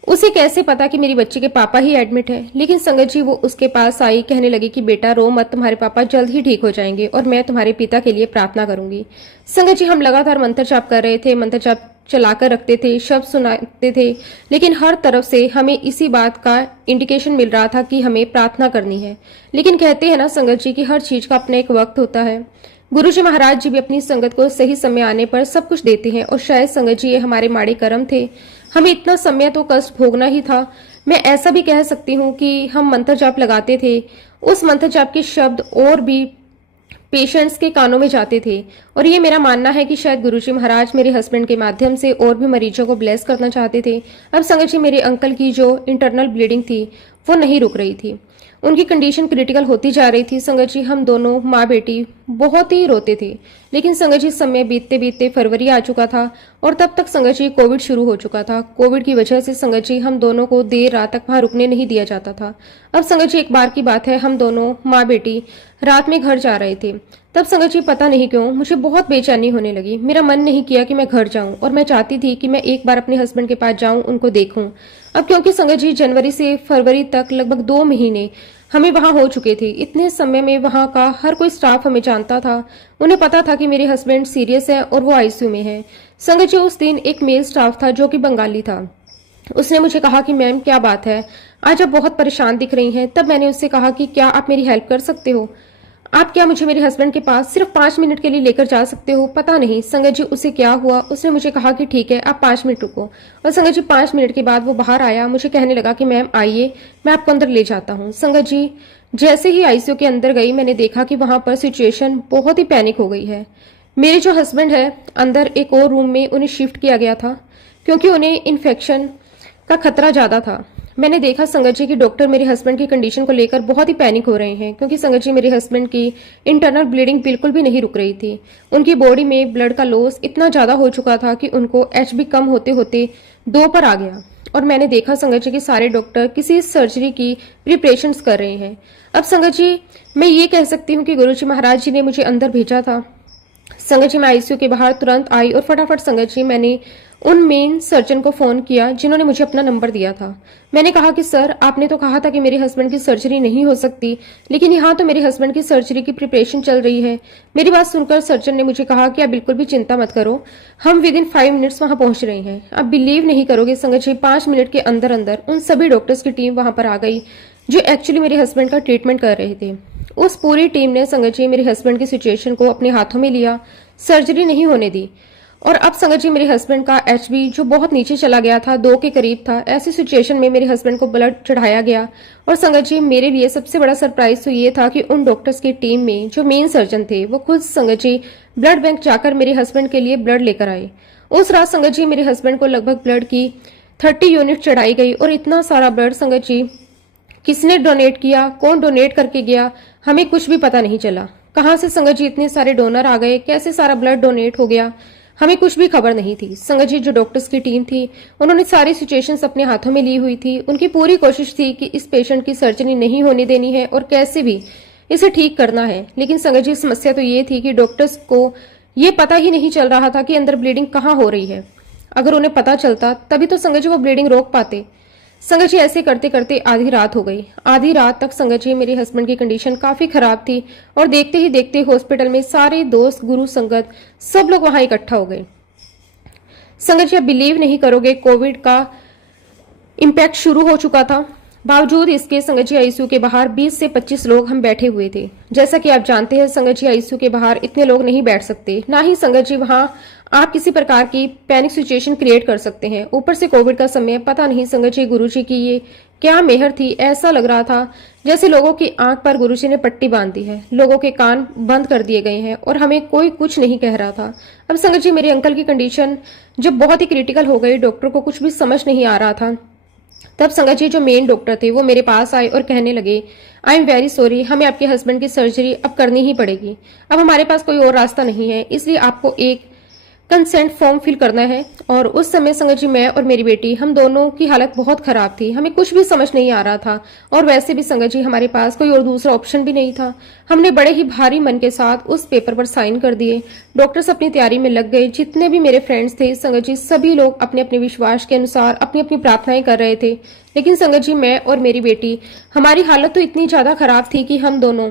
उसे कैसे पता कि मेरी बच्ची के पापा ही एडमिट है। लेकिन संगत जी वो उसके पास आई, कहने लगी कि बेटा रो मत, तुम्हारे पापा जल्द ही ठीक हो जाएंगे और मैं तुम्हारे पिता के लिए प्रार्थना करूंगी। संगत जी हम लगातार मंत्र जाप कर रहे थे, मंत्र जाप चलाकर रखते थे, शब्द सुनाते थे, लेकिन हर तरफ से हमें इसी बात का इंडिकेशन मिल रहा था कि हमें प्रार्थना करनी है। लेकिन कहते हैं ना संगत जी कि हर चीज का अपना एक वक्त होता है। गुरुजी महाराज जी भी अपनी संगत को सही समय आने पर सब कुछ देते हैं, और शायद संगत जी ये हमारे माड़े कर्म थे, हमें इतना समय तो कष्ट भोगना ही था। मैं ऐसा भी कह सकती हूँ कि हम मंत्र जाप लगाते थे, उस मंत्र जाप के शब्द और भी पेशेंट्स के कानों में जाते थे। और ये मेरा मानना है कि शायद गुरुजी महाराज मेरे हस्बैंड के माध्यम से और भी मरीजों को ब्लेस करना चाहते थे। अब संगत जी मेरे अंकल की जो इंटरनल ब्लीडिंग थी वो नहीं रुक रही थी, उनकी कंडीशन क्रिटिकल होती जा रही थी। संगत जी हम दोनों माँ बेटी बहुत ही रोते थे। लेकिन संगत जी समय बीतते बीतते फरवरी आ चुका था और तब तक संगत जी कोविड शुरू हो चुका था। कोविड की वजह से संगत जी हम दोनों को देर रात तक वहां रुकने नहीं दिया जाता था। अब संगत जी एक बार की बात है, हम दोनों माँ बेटी रात में घर जा रहे थे। तब संगत जी पता नहीं क्यों मुझे बहुत बेचैनी होने लगी। मेरा मन नहीं किया कि मैं घर जाऊं और मैं चाहती थी कि मैं एक बार अपने हस्बैंड के पास जाऊं, उनको देखूं। अब क्योंकि संगत जी जनवरी से फरवरी तक लगभग 2 महीने हमें वहां हो चुके थे। इतने समय में वहां का हर कोई स्टाफ हमें जानता था, उन्हें पता था कि मेरे हस्बैंड सीरियस है और वो आईसीयू में है। संगत जी उस दिन एक मेल स्टाफ था जो कि बंगाली था, उसने मुझे कहा कि मैम क्या बात है, आज आप बहुत परेशान दिख रही हैं। तब मैंने उससे कहा कि क्या आप मेरी हेल्प कर सकते हो, आप क्या मुझे मेरे हस्बैंड के पास सिर्फ 5 मिनट के लिए लेकर जा सकते हो। पता नहीं संगत जी उसे क्या हुआ, उसने मुझे कहा कि ठीक है आप 5 मिनट रुको। और संगत जी 5 मिनट के बाद वो बाहर आया, मुझे कहने लगा कि मैम आइए मैं आपको अंदर ले जाता हूँ। संगत जी जैसे ही आईसीयू के अंदर गई मैंने देखा कि वहां पर सिचुएशन बहुत ही पैनिक हो गई है। मेरे जो हस्बैंड है अंदर एक और रूम में उन्हें शिफ्ट किया गया था क्योंकि उन्हें इन्फेक्शन का खतरा ज्यादा था। मैंने देखा संगत जी कि डॉक्टर मेरे हस्बैंड की कंडीशन को लेकर बहुत ही पैनिक हो रहे हैं, क्योंकि संगत जी मेरे हस्बैंड की इंटरनल ब्लीडिंग बिल्कुल भी नहीं रुक रही थी। उनकी बॉडी में ब्लड का लॉस इतना ज्यादा हो चुका था कि उनको एचबी कम होते होते 2 पर आ गया। और मैंने देखा संगत जी कि सारे डॉक्टर किसी सर्जरी की प्रिपरेशंस कर रहे हैं। अब संगत जी मैं ये कह सकती हूँ कि गुरुजी महाराज जी ने मुझे अंदर भेजा था। संगत जी मैं आईसीयू के बाहर तुरंत आई और फटाफट संगत जी मैंने उन मेन सर्जन को फोन किया जिन्होंने मुझे अपना नंबर दिया था। मैंने कहा कि सर आपने तो कहा था कि मेरे हस्बैंड की सर्जरी नहीं हो सकती, लेकिन यहाँ तो मेरे हस्बैंड की सर्जरी की प्रिपरेशन चल रही है। मेरी बात सुनकर सर्जन ने मुझे कहा कि आप बिल्कुल भी चिंता मत करो, हम विद इन 5 मिनट्स वहां पहुंच रहे हैं। आप बिलीव नहीं करोगे संगत जी 5 मिनट के अंदर अंदर उन सभी डॉक्टर्स की टीम वहां पर आ गई जो एक्चुअली मेरे हस्बैंड का ट्रीटमेंट कर रहे थे। उस पूरी टीम ने संगत जी मेरे हस्बैंड की सिचुएशन को अपने हाथों में लिया, सर्जरी नहीं होने दी। और अब संगत जी मेरे हस्बैंड का एचबी जो बहुत नीचे चला गया था, 2 के करीब था, ऐसी सिचुएशन में मेरे हस्बैंड को ब्लड चढ़ाया गया। और संगत जी मेरे लिए सबसे बड़ा सरप्राइज तो ये था कि उन डॉक्टर्स की टीम में जो मेन सर्जन थे वो खुद संगत जी ब्लड बैंक जाकर मेरे हस्बैंड के लिए ब्लड लेकर आए। उस रात संगत जी मेरे हस्बैंड को लगभग ब्लड की 30 यूनिट चढ़ाई गई। और इतना सारा ब्लड संगत जी किसने डोनेट किया, कौन डोनेट करके गया, हमें कुछ भी पता नहीं चला। कहां से संगत जी इतने सारे डोनर आ गए, कैसे सारा ब्लड डोनेट हो गया, हमें कुछ भी खबर नहीं थी। संगत जी जो डॉक्टर्स की टीम थी उन्होंने सारी सिचुएशंस अपने हाथों में ली हुई थी। उनकी पूरी कोशिश थी कि इस पेशेंट की सर्जरी नहीं होने देनी है और कैसे भी इसे ठीक करना है। लेकिन संगत जी समस्या तो ये थी कि डॉक्टर्स को ये पता ही नहीं चल रहा था कि अंदर ब्लीडिंग कहाँ हो रही है। अगर उन्हें पता चलता तभी तो संगत जी वो ब्लीडिंग रोक पाते। संगत जी ऐसे करते करते आधी रात हो गई। आधी रात तक संगत जी मेरे हस्बैंड की कंडीशन काफी खराब थी और देखते ही देखते हॉस्पिटल में सारे दोस्त, गुरु, संगत सब लोग वहां इकट्ठा हो गए। संगत जी आप बिलीव नहीं करोगे, कोविड का इम्पैक्ट शुरू हो चुका था। बावजूद इसके संगत जी आईसीयू के बाहर 20 से 25 लोग हम बैठे हुए थे। जैसा कि आप जानते हैं संगत जी आईसीयू के बाहर इतने लोग नहीं बैठ सकते, ना ही संगत जी वहां आप किसी प्रकार की पैनिक सिचुएशन क्रिएट कर सकते हैं। ऊपर से कोविड का समय, पता नहीं संगत जी गुरुजी की ये क्या मेहर थी। ऐसा लग रहा था जैसे लोगों की आंख पर गुरुजी ने पट्टी बांध दी है, लोगों के कान बंद कर दिए गए हैं और हमें कोई कुछ नहीं कह रहा था। अब संगत जी मेरे अंकल की कंडीशन जब बहुत ही क्रिटिकल हो गई, डॉक्टर को कुछ भी समझ नहीं आ रहा था, तब संगत जी जो मेन डॉक्टर थे वो मेरे पास आए और कहने लगे, आई एम वेरी सॉरी, हमें आपके हस्बैंड की सर्जरी अब करनी ही पड़ेगी। अब हमारे पास कोई और रास्ता नहीं है, इसलिए आपको एक कंसेंट फॉर्म फिल करना है। और उस समय संगत जी मैं और मेरी बेटी, हम दोनों की हालत बहुत खराब थी, हमें कुछ भी समझ नहीं आ रहा था। और वैसे भी संगत जी हमारे पास कोई और दूसरा ऑप्शन भी नहीं था। हमने बड़े ही भारी मन के साथ उस पेपर पर साइन कर दिए। डॉक्टर्स अपनी तैयारी में लग गए। जितने भी मेरे फ्रेंड्स थे संगत जी, सभी लोग अपने अपने विश्वास के अनुसार अपनी अपनी प्रार्थनाएं कर रहे थे। लेकिन संगत जी मैं और मेरी बेटी, हमारी हालत तो इतनी ज्यादा खराब थी कि हम दोनों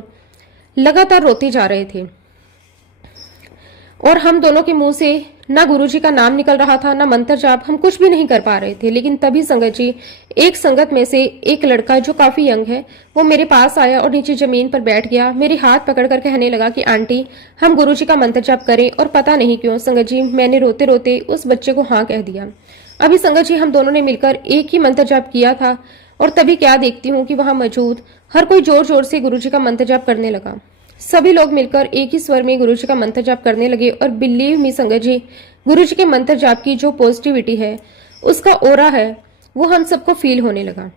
लगातार रोते जा रहे थे और हम दोनों के मुंह से ना गुरुजी का नाम निकल रहा था, ना मंत्र जाप, हम कुछ भी नहीं कर पा रहे थे। लेकिन तभी संगत जी एक संगत में से एक लड़का जो काफी यंग है वो मेरे पास आया और नीचे जमीन पर बैठ गया। मेरे हाथ पकड़कर कहने लगा कि आंटी हम गुरुजी का मंत्र जाप करें। और पता नहीं क्यों संगत जी मैंने रोते रोते उस बच्चे को हाँ कह दिया। अभी संगत जी हम दोनों ने मिलकर एक ही मंत्र जाप किया था और तभी क्या देखती हूँ कि वहां मौजूद हर कोई जोर जोर से गुरुजी का मंत्र जाप करने लगा। सभी लोग मिलकर एक ही स्वर में गुरुजी का मंत्र जाप करने लगे। और बिलीव मी संगत जी, गुरुजी के मंत्र जाप की जो पॉजिटिविटी है, उसका ओरा है, वो हम सबको फील होने लगा।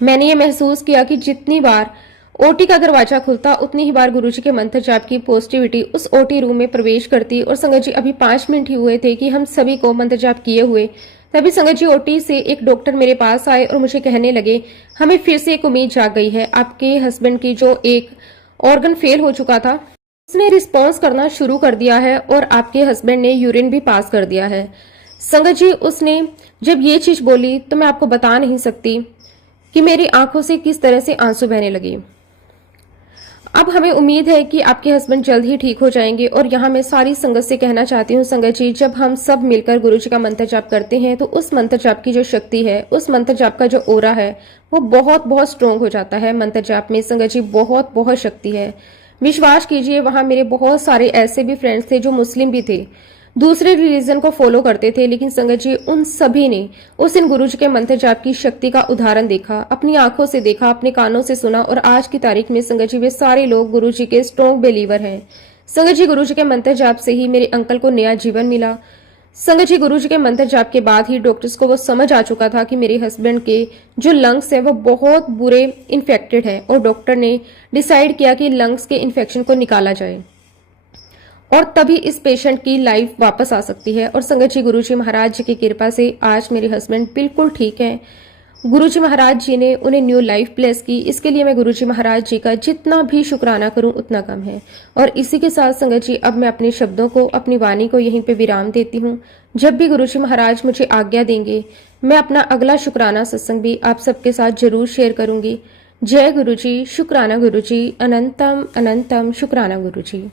मैंने ये महसूस किया कि जितनी बार ओटी का दरवाजा खुलता उतनी ही बार गुरुजी के मंत्र जाप की पॉजिटिविटी उस ओटी रूम में प्रवेश करती। और संगत जी अभी 5 मिनट ही हुए थे कि हम सभी को मंत्र जाप किए हुए, तभी संगत जी ओटी से एक डॉक्टर मेरे पास आए और मुझे कहने लगे, हमें फिर से एक उम्मीद जाग गई है। आपके हस्बैंड की जो एक ऑर्गन फेल हो चुका था उसने रिस्पॉन्स करना शुरू कर दिया है और आपके हस्बैंड ने यूरिन भी पास कर दिया है। संगत जी उसने जब ये चीज बोली तो मैं आपको बता नहीं सकती कि मेरी आंखों से किस तरह से आंसू बहने लगे। अब हमें उम्मीद है कि आपके हस्बैंड जल्द ही ठीक हो जाएंगे। और यहाँ मैं सारी संगत से कहना चाहती हूँ संगत जी, जब हम सब मिलकर गुरुजी का मंत्र जाप करते हैं तो उस मंत्र जाप की जो शक्ति है, उस मंत्र जाप का जो ओरा है, वो बहुत बहुत स्ट्रोंग हो जाता है। मंत्र जाप में संगत जी बहुत बहुत शक्ति है। विश्वास कीजिए, वहां मेरे बहुत सारे ऐसे भी फ्रेंड्स थे जो मुस्लिम भी थे, दूसरे रिलीजन को फॉलो करते थे, लेकिन संगत जी उन सभी ने उस दिन गुरुजी के मंत्र जाप की शक्ति का उदाहरण देखा, अपनी आंखों से देखा, अपने कानों से सुना। और आज की तारीख में संगत जी वे सारे लोग गुरुजी के स्ट्रॉन्ग बिलीवर हैं। संगत जी गुरुजी के मंत्र जाप से ही मेरे अंकल को नया जीवन मिला। संगत जी गुरुजी के मंत्र जाप के बाद ही डॉक्टर्स को वो समझ आ चुका था कि मेरे हस्बैंड के जो लंग्स है वो बहुत बुरे इन्फेक्टेड है और डॉक्टर ने डिसाइड किया कि लंग्स के इन्फेक्शन को निकाला जाए और तभी इस पेशेंट की लाइफ वापस आ सकती है। और संगत जी गुरुजी महाराज जी की कृपा से आज मेरे हस्बैंड बिल्कुल ठीक है। गुरुजी महाराज जी ने उन्हें न्यू लाइफ ब्लेस की। इसके लिए मैं गुरुजी महाराज जी का जितना भी शुक्राना करूं उतना कम है। और इसी के साथ संगत जी अब मैं अपने शब्दों को, अपनी वाणी को यहीं पे विराम देती हूं। जब भी गुरुजी महाराज मुझे आज्ञा देंगे मैं अपना अगला शुक्राना सत्संग भी आप सबके साथ जरूर शेयर करूंगी। जय गुरुजी, शुक्राना गुरुजी, अनंतम अनंतम शुक्राना गुरुजी।